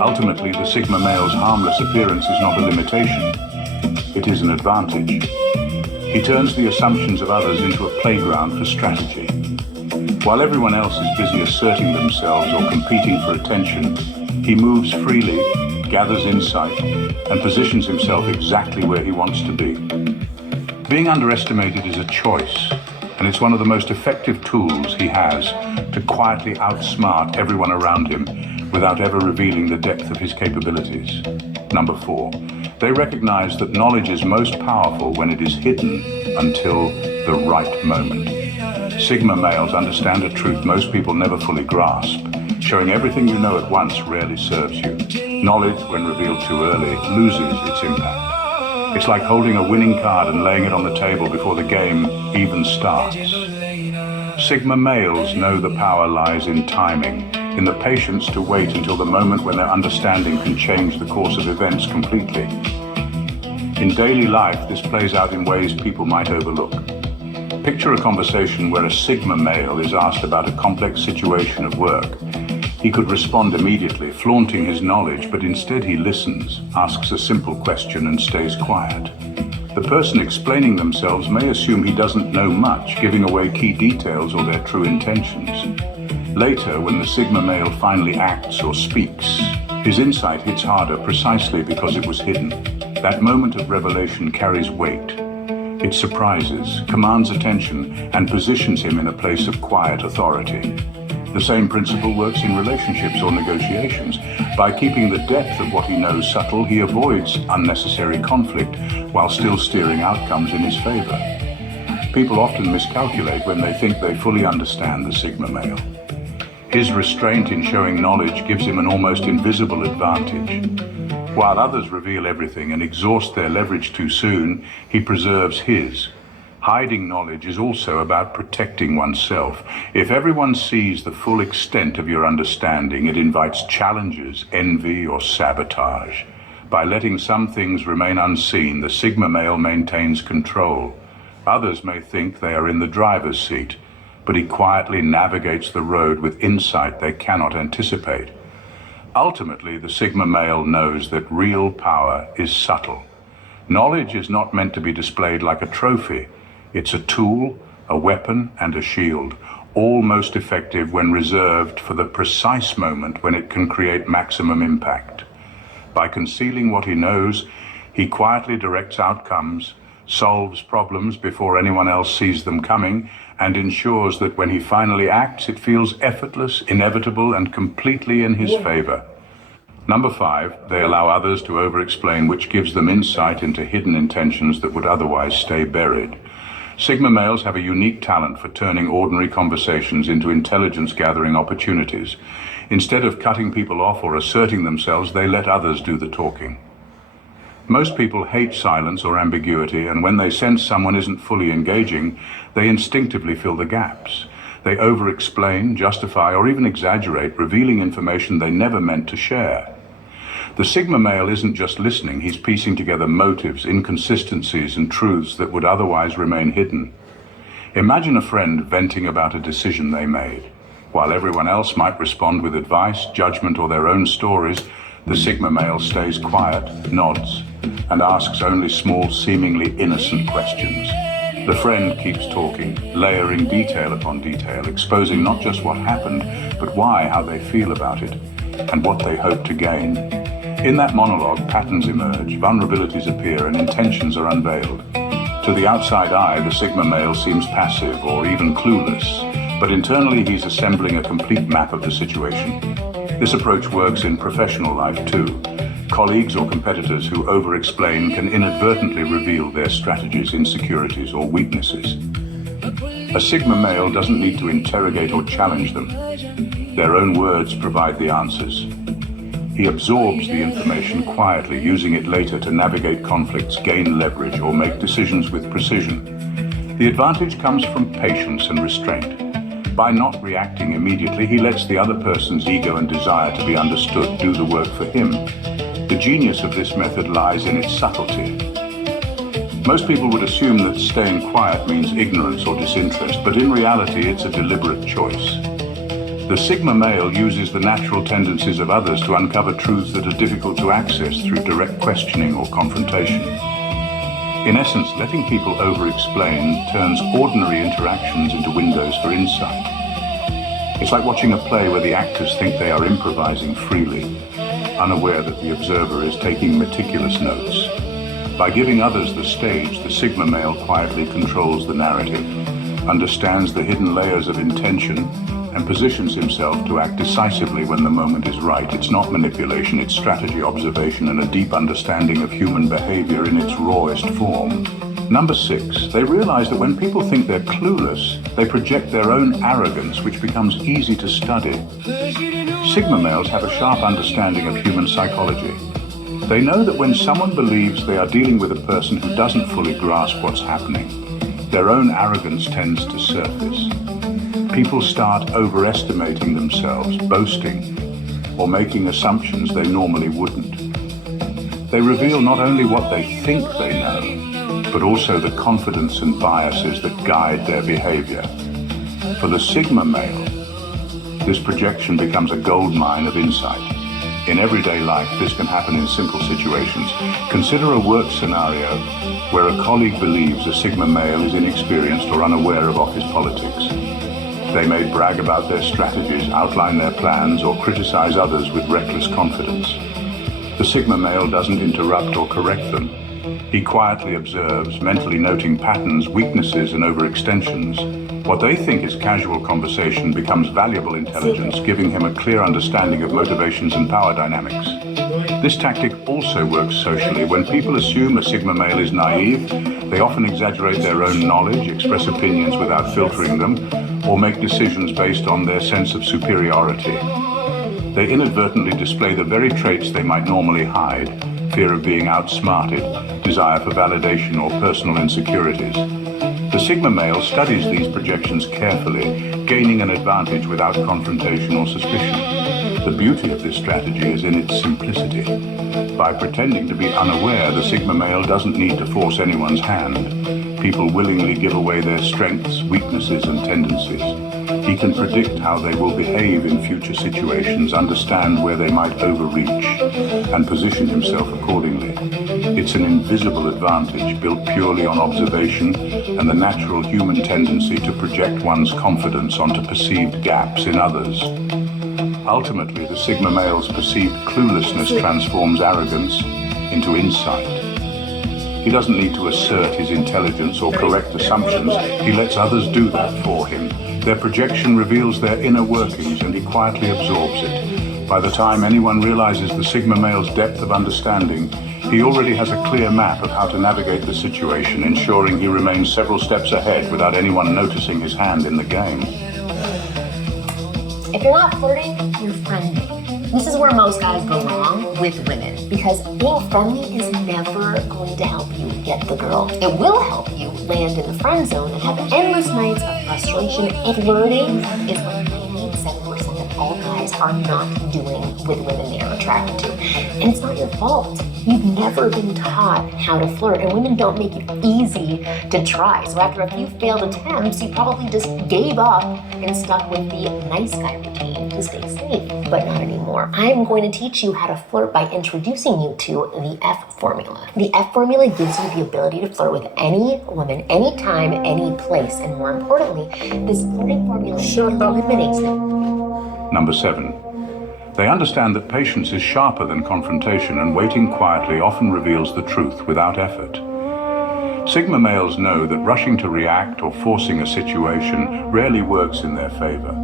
Ultimately, the Sigma male's harmless appearance is not a limitation. It is an advantage. He turns the assumptions of others into a playground for strategy. While everyone else is busy asserting themselves or competing for attention, he moves freely, gathers insight, and positions himself exactly where he wants to be. Being underestimated is a choice, and it's one of the most effective tools he has to quietly outsmart everyone around him without ever revealing the depth of his capabilities. Number 4, they recognize that knowledge is most powerful when it is hidden until the right moment. Sigma males understand a truth most people never fully grasp. Showing everything you know at once rarely serves you. Knowledge, when revealed too early, loses its impact. It's like holding a winning card and laying it on the table before the game even starts. Sigma males know the power lies in timing, in the patience to wait until the moment when their understanding can change the course of events completely. In daily life, this plays out in ways people might overlook. Picture a conversation where a Sigma male is asked about a complex situation at work. He could respond immediately, flaunting his knowledge, but instead he listens, asks a simple question, and stays quiet. The person explaining themselves may assume he doesn't know much, giving away key details or their true intentions. Later, when the Sigma male finally acts or speaks, his insight hits harder precisely because it was hidden. That moment of revelation carries weight. It surprises, commands attention, and positions him in a place of quiet authority. The same principle works in relationships or negotiations. By keeping the depth of what he knows subtle, he avoids unnecessary conflict while still steering outcomes in his favor. People often miscalculate when they think they fully understand the Sigma male. His restraint in showing knowledge gives him an almost invisible advantage. While others reveal everything and exhaust their leverage too soon, he preserves his. Hiding knowledge is also about protecting oneself. If everyone sees the full extent of your understanding, it invites challenges, envy, or sabotage. By letting some things remain unseen, the Sigma male maintains control. Others may think they are in the driver's seat, but he quietly navigates the road with insight they cannot anticipate. Ultimately, the Sigma male knows that real power is subtle. Knowledge is not meant to be displayed like a trophy. It's a tool, a weapon, and a shield, all most effective when reserved for the precise moment when it can create maximum impact. By concealing what he knows, he quietly directs outcomes, solves problems before anyone else sees them coming, and ensures that when he finally acts, it feels effortless, inevitable, and completely in his favor. Number 5, they allow others to over-explain, which gives them insight into hidden intentions that would otherwise stay buried. Sigma males have a unique talent for turning ordinary conversations into intelligence-gathering opportunities. Instead of cutting people off or asserting themselves, they let others do the talking. Most people hate silence or ambiguity, and when they sense someone isn't fully engaging, they instinctively fill the gaps. They over-explain, justify, or even exaggerate, revealing information they never meant to share. The Sigma male isn't just listening, he's piecing together motives, inconsistencies, and truths that would otherwise remain hidden. Imagine a friend venting about a decision they made. While everyone else might respond with advice, judgment, or their own stories, the Sigma male stays quiet, nods, and asks only small, seemingly innocent questions. The friend keeps talking, layering detail upon detail, exposing not just what happened, but why, how they feel about it, and what they hope to gain. In that monologue, patterns emerge, vulnerabilities appear, and intentions are unveiled. To the outside eye, the Sigma male seems passive or even clueless, but internally he's assembling a complete map of the situation. This approach works in professional life too. Colleagues or competitors who over-explain can inadvertently reveal their strategies, insecurities, or weaknesses. A Sigma male doesn't need to interrogate or challenge them. Their own words provide the answers. He absorbs the information quietly, using it later to navigate conflicts, gain leverage, or make decisions with precision. The advantage comes from patience and restraint. By not reacting immediately, he lets the other person's ego and desire to be understood do the work for him. The genius of this method lies in its subtlety. Most people would assume that staying quiet means ignorance or disinterest, but in reality it's a deliberate choice. The Sigma male uses the natural tendencies of others to uncover truths that are difficult to access through direct questioning or confrontation. In essence, letting people over-explain turns ordinary interactions into windows for insight. It's like watching a play where the actors think they are improvising freely, unaware that the observer is taking meticulous notes. By giving others the stage, the Sigma male quietly controls the narrative, understands the hidden layers of intention, and positions himself to act decisively when the moment is right. It's not manipulation, it's strategy, observation, and a deep understanding of human behavior in its rawest form. Number 6, they realize that when people think they're clueless, they project their own arrogance, which becomes easy to study. Sigma males have a sharp understanding of human psychology. They know that when someone believes they are dealing with a person who doesn't fully grasp what's happening, their own arrogance tends to surface. People start overestimating themselves, boasting, or making assumptions they normally wouldn't. They reveal not only what they think they know, but also the confidence and biases that guide their behavior. For the Sigma male, this projection becomes a goldmine of insight. In everyday life, this can happen in simple situations. Consider a work scenario where a colleague believes a Sigma male is inexperienced or unaware of office politics. They may brag about their strategies, outline their plans, or criticize others with reckless confidence. The Sigma male doesn't interrupt or correct them. He quietly observes, mentally noting patterns, weaknesses, and overextensions. What they think is casual conversation becomes valuable intelligence, giving him a clear understanding of motivations and power dynamics. This tactic also works socially. When people assume a Sigma male is naive, they often exaggerate their own knowledge, express opinions without filtering them, or make decisions based on their sense of superiority. They inadvertently display the very traits they might normally hide: fear of being outsmarted, desire for validation, or personal insecurities. The Sigma male studies these projections carefully, gaining an advantage without confrontation or suspicion. The beauty of this strategy is in its simplicity. By pretending to be unaware, the Sigma male doesn't need to force anyone's hand. People willingly give away their strengths, weaknesses, and tendencies. He can predict how they will behave in future situations, understand where they might overreach, and position himself accordingly. It's an invisible advantage built purely on observation and the natural human tendency to project one's confidence onto perceived gaps in others. Ultimately, the Sigma male's perceived cluelessness transforms arrogance into insight. He doesn't need to assert his intelligence or correct assumptions. He lets others do that for him. Their projection reveals their inner workings, and he quietly absorbs it. By the time anyone realizes the Sigma male's depth of understanding, he already has a clear map of how to navigate the situation, ensuring he remains several steps ahead without anyone noticing his hand in the game. If you're not flirting, you're friendly. This is where most guys go wrong with women, because being friendly is never going to help you get the girl. It will help you land in the friend zone and have endless nights of frustration. Flirting is what 97% of all guys are not doing with women they are attracted to. And it's not your fault. You've never been taught how to flirt, and women don't make it easy to try. So after a few failed attempts, you probably just gave up and stuck with the nice guy routine to stay safe, but not anymore. I'm going to teach you how to flirt by introducing you to the F formula. The F formula gives you the ability to flirt with any woman, anytime, any place, and more importantly, this flirting formula eliminates them. Number 7. They understand that patience is sharper than confrontation, and waiting quietly often reveals the truth without effort. Sigma males know that rushing to react or forcing a situation rarely works in their favor.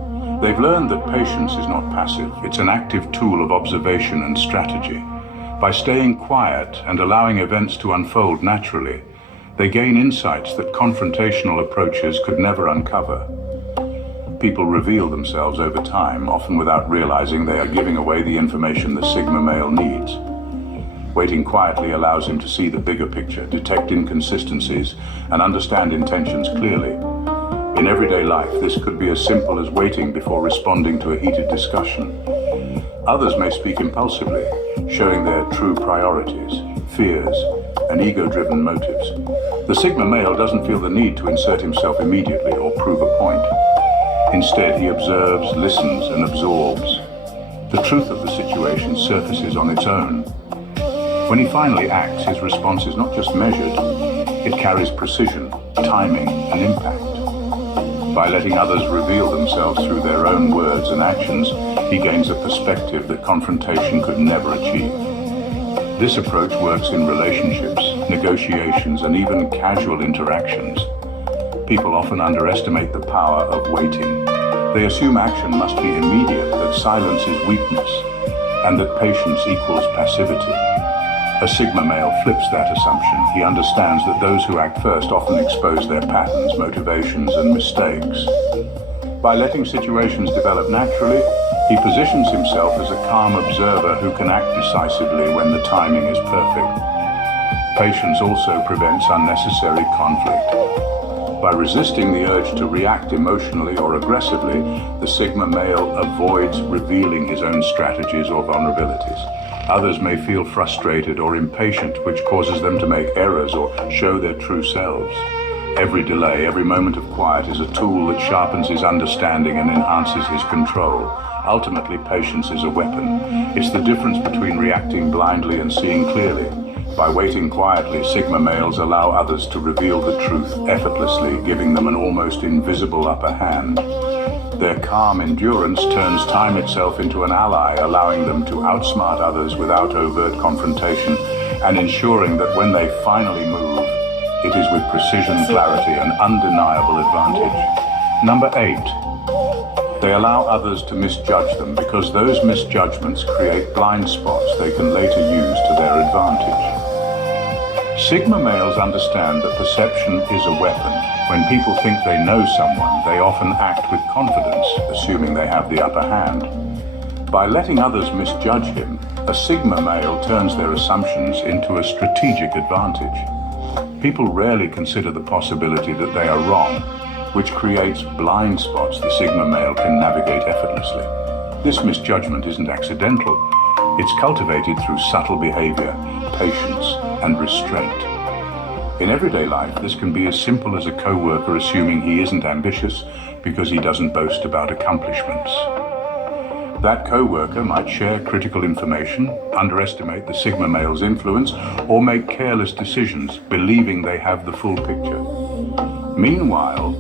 They've learned that patience is not passive. It's an active tool of observation and strategy. By staying quiet and allowing events to unfold naturally, they gain insights that confrontational approaches could never uncover. People reveal themselves over time, often without realizing they are giving away the information the Sigma male needs. Waiting quietly allows him to see the bigger picture, detect inconsistencies, and understand intentions clearly. In everyday life, this could be as simple as waiting before responding to a heated discussion. Others may speak impulsively, showing their true priorities, fears, and ego-driven motives. The Sigma male doesn't feel the need to insert himself immediately or prove a point. Instead, he observes, listens, and absorbs. The truth of the situation surfaces on its own. When he finally acts, his response is not just measured, it carries precision, timing, and impact. By letting others reveal themselves through their own words and actions, he gains a perspective that confrontation could never achieve. This approach works in relationships, negotiations, and even casual interactions. People often underestimate the power of waiting. They assume action must be immediate, that silence is weakness, and that patience equals passivity. A Sigma male flips that assumption. He understands that those who act first often expose their patterns, motivations, and mistakes. By letting situations develop naturally, he positions himself as a calm observer who can act decisively when the timing is perfect. Patience also prevents unnecessary conflict. By resisting the urge to react emotionally or aggressively, the Sigma male avoids revealing his own strategies or vulnerabilities. Others may feel frustrated or impatient, which causes them to make errors or show their true selves. Every delay, every moment of quiet is a tool that sharpens his understanding and enhances his control. Ultimately, patience is a weapon. It's the difference between reacting blindly and seeing clearly. By waiting quietly, Sigma males allow others to reveal the truth effortlessly, giving them an almost invisible upper hand. Their calm endurance turns time itself into an ally, allowing them to outsmart others without overt confrontation, and ensuring that when they finally move, it is with precision, clarity, and undeniable advantage. Number 8. They allow others to misjudge them because those misjudgments create blind spots they can later use to their advantage. Sigma males understand that perception is a weapon. When people think they know someone, they often act with confidence, assuming they have the upper hand. By letting others misjudge him, a Sigma male turns their assumptions into a strategic advantage. People rarely consider the possibility that they are wrong, which creates blind spots the Sigma male can navigate effortlessly. This misjudgment isn't accidental. It's cultivated through subtle behavior, patience, and restraint. In everyday life, this can be as simple as a co-worker assuming he isn't ambitious because he doesn't boast about accomplishments. That co-worker might share critical information, underestimate the Sigma male's influence, or make careless decisions, believing they have the full picture. Meanwhile,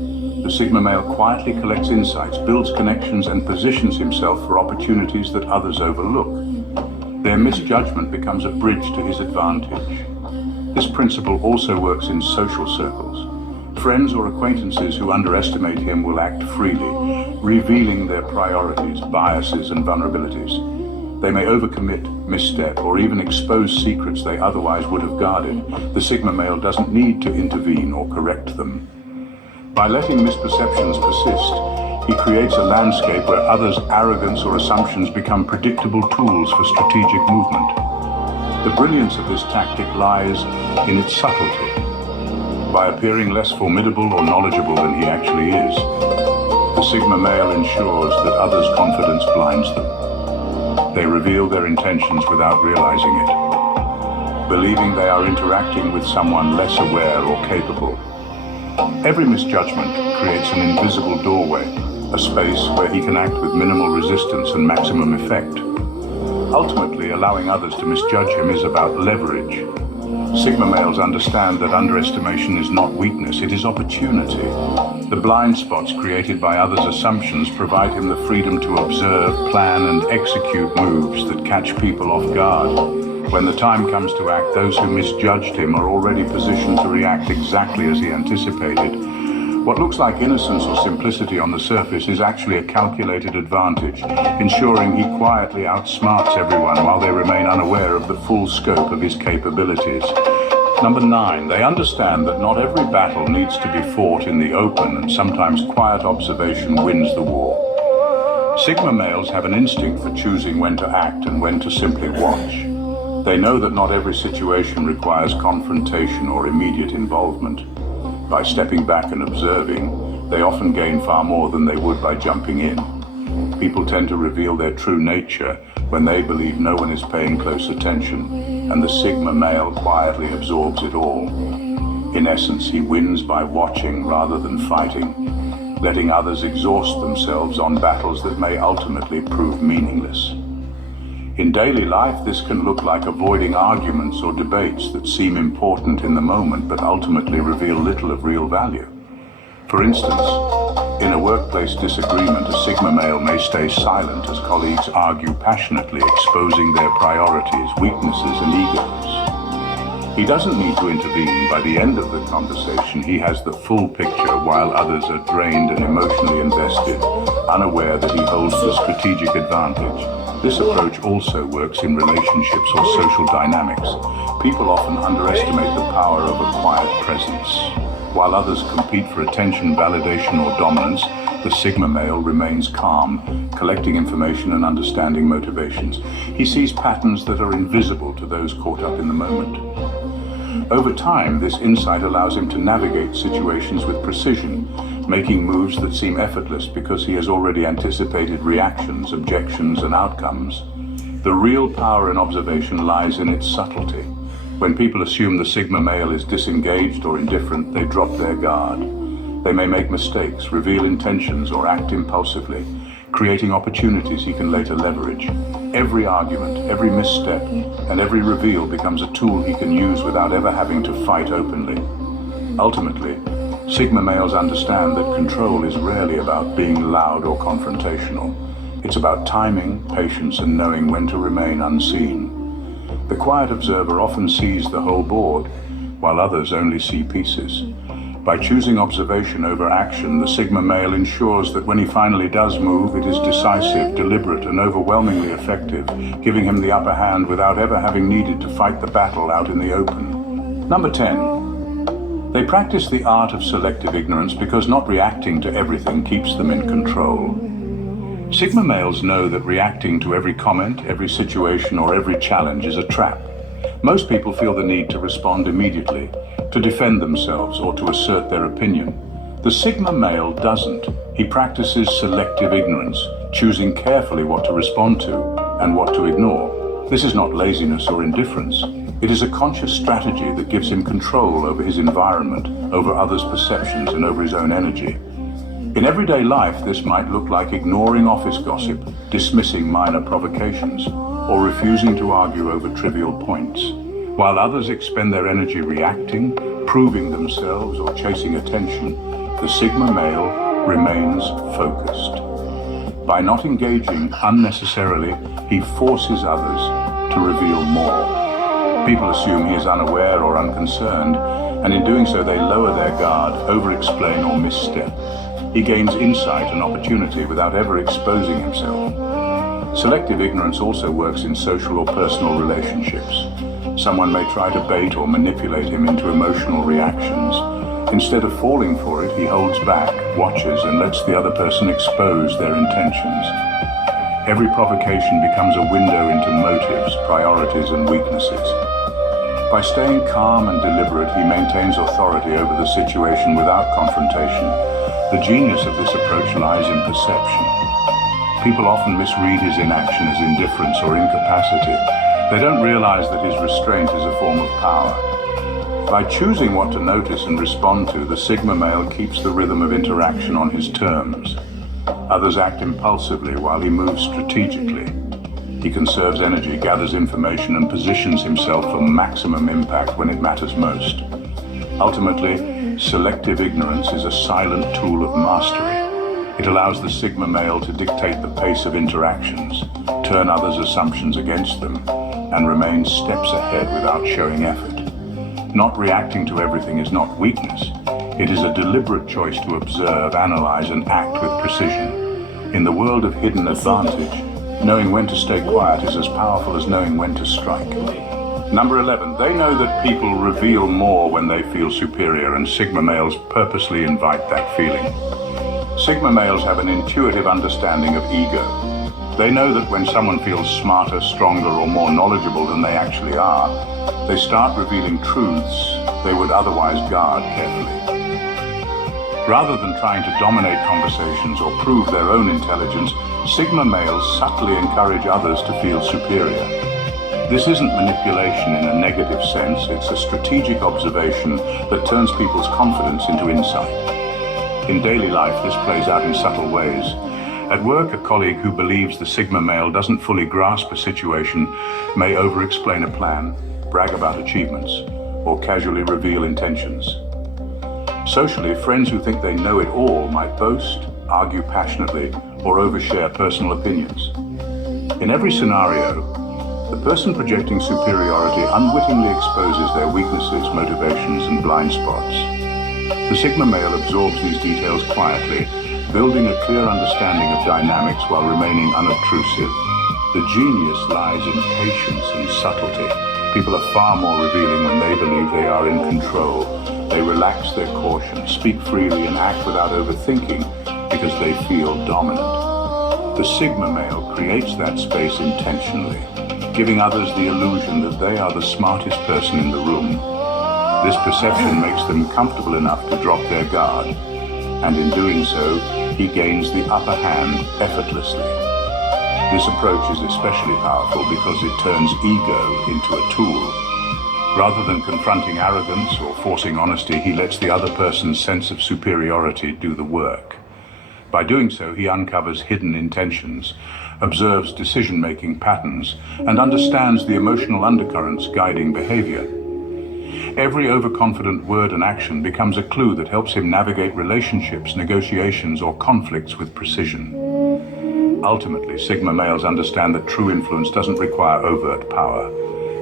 the Sigma male quietly collects insights, builds connections, and positions himself for opportunities that others overlook. Their misjudgment becomes a bridge to his advantage. This principle also works in social circles. Friends or acquaintances who underestimate him will act freely, revealing their priorities, biases, and vulnerabilities. They may overcommit, misstep, or even expose secrets they otherwise would have guarded. The Sigma male doesn't need to intervene or correct them. By letting misperceptions persist, he creates a landscape where others' arrogance or assumptions become predictable tools for strategic movement. The brilliance of this tactic lies in its subtlety. By appearing less formidable or knowledgeable than he actually is, the Sigma male ensures that others' confidence blinds them. They reveal their intentions without realizing it, believing they are interacting with someone less aware or capable. Every misjudgment creates an invisible doorway, a space where he can act with minimal resistance and maximum effect. Ultimately, allowing others to misjudge him is about leverage. Sigma males understand that underestimation is not weakness, it is opportunity. The blind spots created by others' assumptions provide him the freedom to observe, plan, and execute moves that catch people off guard. When the time comes to act, those who misjudged him are already positioned to react exactly as he anticipated. What looks like innocence or simplicity on the surface is actually a calculated advantage, ensuring he quietly outsmarts everyone while they remain unaware of the full scope of his capabilities. Number 9, they understand that not every battle needs to be fought in the open, and sometimes quiet observation wins the war. Sigma males have an instinct for choosing when to act and when to simply watch. They know that not every situation requires confrontation or immediate involvement. By stepping back and observing, they often gain far more than they would by jumping in. People tend to reveal their true nature when they believe no one is paying close attention, and the Sigma male quietly absorbs it all. In essence, he wins by watching rather than fighting, letting others exhaust themselves on battles that may ultimately prove meaningless. In daily life, this can look like avoiding arguments or debates that seem important in the moment but ultimately reveal little of real value. For instance, in a workplace disagreement, a Sigma male may stay silent as colleagues argue passionately, exposing their priorities, weaknesses, and egos. He doesn't need to intervene. By the end of the conversation, he has the full picture while others are drained and emotionally invested, unaware that he holds the strategic advantage. This approach also works in relationships or social dynamics. People often underestimate the power of a quiet presence. While others compete for attention, validation, or dominance, the Sigma male remains calm, collecting information and understanding motivations. He sees patterns that are invisible to those caught up in the moment. Over time, this insight allows him to navigate situations with precision, making moves that seem effortless because he has already anticipated reactions, objections, and outcomes. The real power in observation lies in its subtlety. When people assume the Sigma male is disengaged or indifferent, they drop their guard. They may make mistakes, reveal intentions, or act impulsively, creating opportunities he can later leverage. Every argument, every misstep, and every reveal becomes a tool he can use without ever having to fight openly. Ultimately, Sigma males understand that control is rarely about being loud or confrontational. It's about timing, patience, and knowing when to remain unseen. The quiet observer often sees the whole board, while others only see pieces. By choosing observation over action, the Sigma male ensures that when he finally does move, it is decisive, deliberate, and overwhelmingly effective, giving him the upper hand without ever having needed to fight the battle out in the open. Number 10. They practice the art of selective ignorance because not reacting to everything keeps them in control. Sigma males know that reacting to every comment, every situation, or every challenge is a trap. Most people feel the need to respond immediately, to defend themselves, or to assert their opinion. The Sigma male doesn't. He practices selective ignorance, choosing carefully what to respond to and what to ignore. This is not laziness or indifference. It is a conscious strategy that gives him control over his environment, over others' perceptions, and over his own energy. In everyday life, this might look like ignoring office gossip, dismissing minor provocations, or refusing to argue over trivial points. While others expend their energy reacting, proving themselves, or chasing attention, the Sigma male remains focused. By not engaging unnecessarily, he forces others to reveal more. People assume he is unaware or unconcerned, and in doing so they lower their guard, over-explain, or misstep. He gains insight and opportunity without ever exposing himself. Selective ignorance also works in social or personal relationships. Someone may try to bait or manipulate him into emotional reactions. Instead of falling for it, he holds back, watches, and lets the other person expose their intentions. Every provocation becomes a window into motives, priorities, and weaknesses. By staying calm and deliberate, he maintains authority over the situation without confrontation. The genius of this approach lies in perception. People often misread his inaction as indifference or incapacity. They don't realize that his restraint is a form of power. By choosing what to notice and respond to, the Sigma male keeps the rhythm of interaction on his terms. Others act impulsively while he moves strategically. He conserves energy, gathers information, and positions himself for maximum impact when it matters most. Ultimately, selective ignorance is a silent tool of mastery. It allows the Sigma male to dictate the pace of interactions, turn others' assumptions against them, and remain steps ahead without showing effort. Not reacting to everything is not weakness. It is a deliberate choice to observe, analyze, and act with precision. In the world of hidden advantage, knowing when to stay quiet is as powerful as knowing when to strike. Number 11, they know that people reveal more when they feel superior, and Sigma males purposely invite that feeling. Sigma males have an intuitive understanding of ego. They know that when someone feels smarter, stronger, or more knowledgeable than they actually are, they start revealing truths they would otherwise guard carefully. Rather than trying to dominate conversations or prove their own intelligence, Sigma males subtly encourage others to feel superior. This isn't manipulation in a negative sense, it's a strategic observation that turns people's confidence into insight. In daily life, this plays out in subtle ways. At work, a colleague who believes the Sigma male doesn't fully grasp a situation may over-explain a plan, brag about achievements, or casually reveal intentions. Socially, friends who think they know it all might boast, argue passionately, or overshare personal opinions. In every scenario, the person projecting superiority unwittingly exposes their weaknesses, motivations, and blind spots. The Sigma male absorbs these details quietly, building a clear understanding of dynamics while remaining unobtrusive. The genius lies in patience and subtlety. People are far more revealing when they believe they are in control. They relax their caution, speak freely, and act without overthinking because they feel dominant. The Sigma male creates that space intentionally, giving others the illusion that they are the smartest person in the room. This perception makes them comfortable enough to drop their guard, and in doing so, he gains the upper hand effortlessly. This approach is especially powerful because it turns ego into a tool. Rather than confronting arrogance or forcing honesty, he lets the other person's sense of superiority do the work. By doing so, he uncovers hidden intentions, observes decision-making patterns, and understands the emotional undercurrents guiding behavior. Every overconfident word and action becomes a clue that helps him navigate relationships, negotiations, or conflicts with precision. Ultimately, Sigma males understand that true influence doesn't require overt power.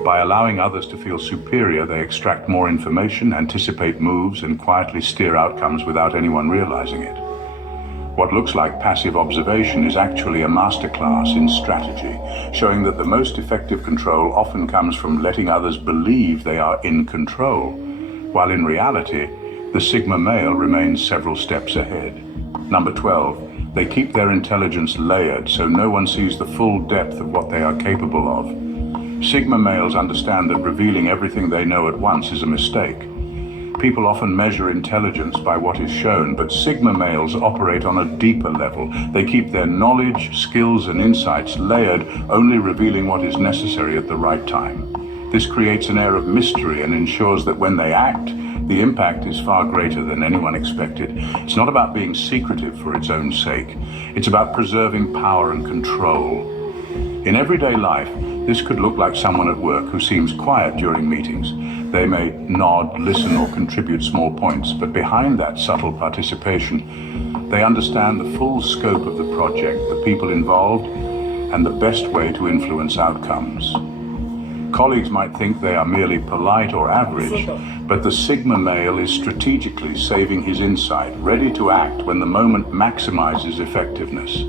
By allowing others to feel superior, they extract more information, anticipate moves, and quietly steer outcomes without anyone realizing it. What looks like passive observation is actually a masterclass in strategy, showing that the most effective control often comes from letting others believe they are in control, while in reality, the Sigma male remains several steps ahead. Number 12, they keep their intelligence layered so no one sees the full depth of what they are capable of. Sigma males understand that revealing everything they know at once is a mistake. People often measure intelligence by what is shown, but Sigma males operate on a deeper level. They keep their knowledge, skills, and insights layered, only revealing what is necessary at the right time. This creates an air of mystery and ensures that when they act, the impact is far greater than anyone expected. It's not about being secretive for its own sake. It's about preserving power and control. In everyday life, this could look like someone at work who seems quiet during meetings. They may nod, listen, or contribute small points, but behind that subtle participation, they understand the full scope of the project, the people involved, and the best way to influence outcomes. Colleagues might think they are merely polite or average, but the Sigma male is strategically saving his insight, ready to act when the moment maximizes effectiveness.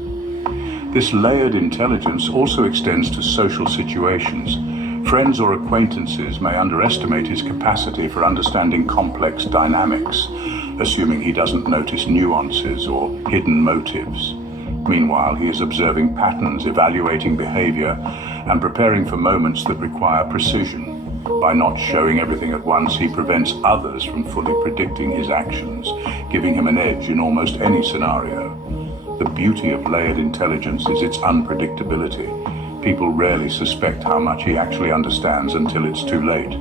This layered intelligence also extends to social situations. Friends or acquaintances may underestimate his capacity for understanding complex dynamics, assuming he doesn't notice nuances or hidden motives. Meanwhile, he is observing patterns, evaluating behavior, and preparing for moments that require precision. By not showing everything at once, he prevents others from fully predicting his actions, giving him an edge in almost any scenario. The beauty of layered intelligence is its unpredictability. People rarely suspect how much he actually understands until it's too late.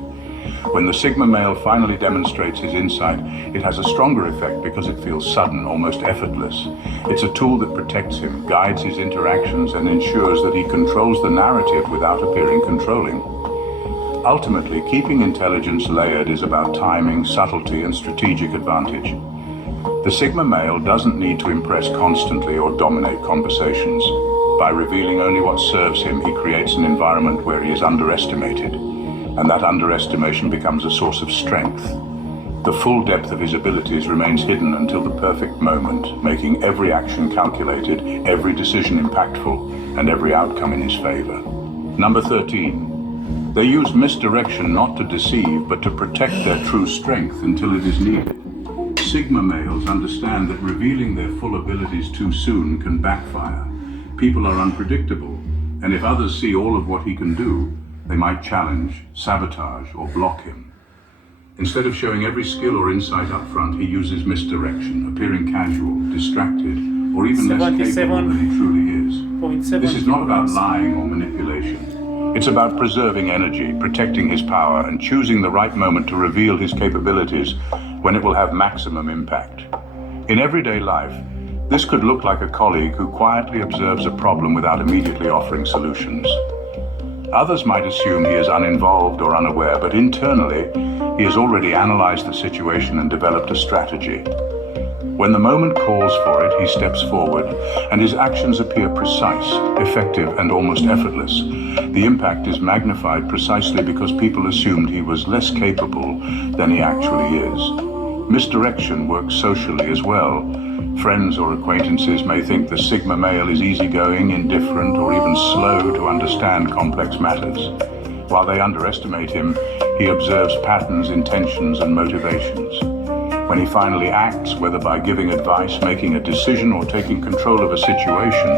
When the Sigma male finally demonstrates his insight, it has a stronger effect because it feels sudden, almost effortless. It's a tool that protects him, guides his interactions, and ensures that he controls the narrative without appearing controlling. Ultimately, keeping intelligence layered is about timing, subtlety, and strategic advantage. The Sigma male doesn't need to impress constantly or dominate conversations. By revealing only what serves him, he creates an environment where he is underestimated, and that underestimation becomes a source of strength. The full depth of his abilities remains hidden until the perfect moment, making every action calculated, every decision impactful, and every outcome in his favor. Number 13. They use misdirection not to deceive, but to protect their true strength until it is needed. Sigma males understand that revealing their full abilities too soon can backfire. People are unpredictable, and if others see all of what he can do, they might challenge, sabotage, or block him. Instead of showing every skill or insight up front, he uses misdirection, appearing casual, distracted, or even less capable than he truly is. This is not about lying or manipulation. It's about preserving energy, protecting his power, and choosing the right moment to reveal his capabilities when it will have maximum impact. In everyday life, this could look like a colleague who quietly observes a problem without immediately offering solutions. Others might assume he is uninvolved or unaware, but internally, he has already analyzed the situation and developed a strategy. When the moment calls for it, he steps forward, and his actions appear precise, effective, and almost effortless. The impact is magnified precisely because people assumed he was less capable than he actually is. Misdirection works socially as well. Friends or acquaintances may think the Sigma male is easygoing, indifferent, or even slow to understand complex matters. While they underestimate him, he observes patterns, intentions, and motivations. When he finally acts, whether by giving advice, making a decision, or taking control of a situation,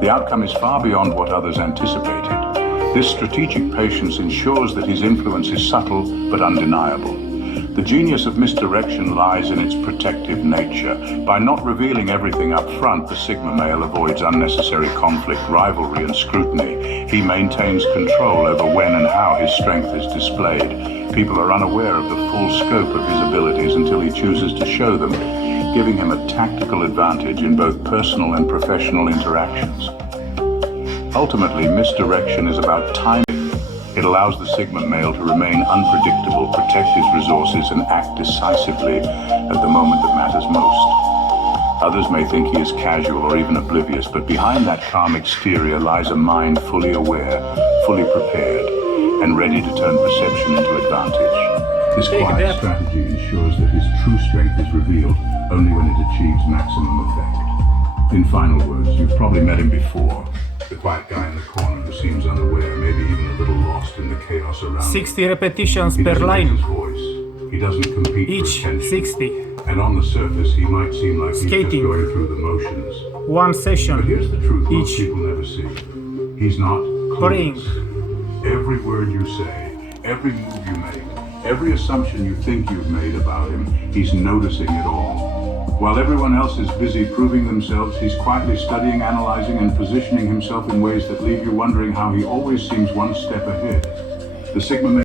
the outcome is far beyond what others anticipated. This strategic patience ensures that his influence is subtle but undeniable. The genius of misdirection lies in its protective nature. By not revealing everything up front, the Sigma male avoids unnecessary conflict, rivalry, and scrutiny. He maintains control over when and how his strength is displayed. People are unaware of the full scope of his abilities until he chooses to show them, giving him a tactical advantage in both personal and professional interactions. Ultimately, misdirection is about timing. It allows the Sigma male to remain unpredictable, protect his resources, and act decisively at the moment that matters most. Others may think he is casual or even oblivious, but behind that calm exterior lies a mind fully aware, fully prepared, and ready to turn perception into advantage. This quiet strategy ensures that his true strength is revealed only when it achieves maximum effect. In final words, you've probably met him before. The quiet guy in the corner who seems unaware, maybe even a little lost in the chaos around him. 60 repetitions per He line. doesn't raise his voice. He doesn't compete Each for attention. 60. And on the surface, he might seem like he's Skating. just going through the motions. One session. But here's the truth most Each. people never see. He's not Praying. clueless. Every word you say, every move you make, every assumption you think you've made about him, he's noticing it all. While everyone else is busy proving themselves, he's quietly studying, analyzing, and positioning himself in ways that leave you wondering how he always seems one step ahead. The Sigma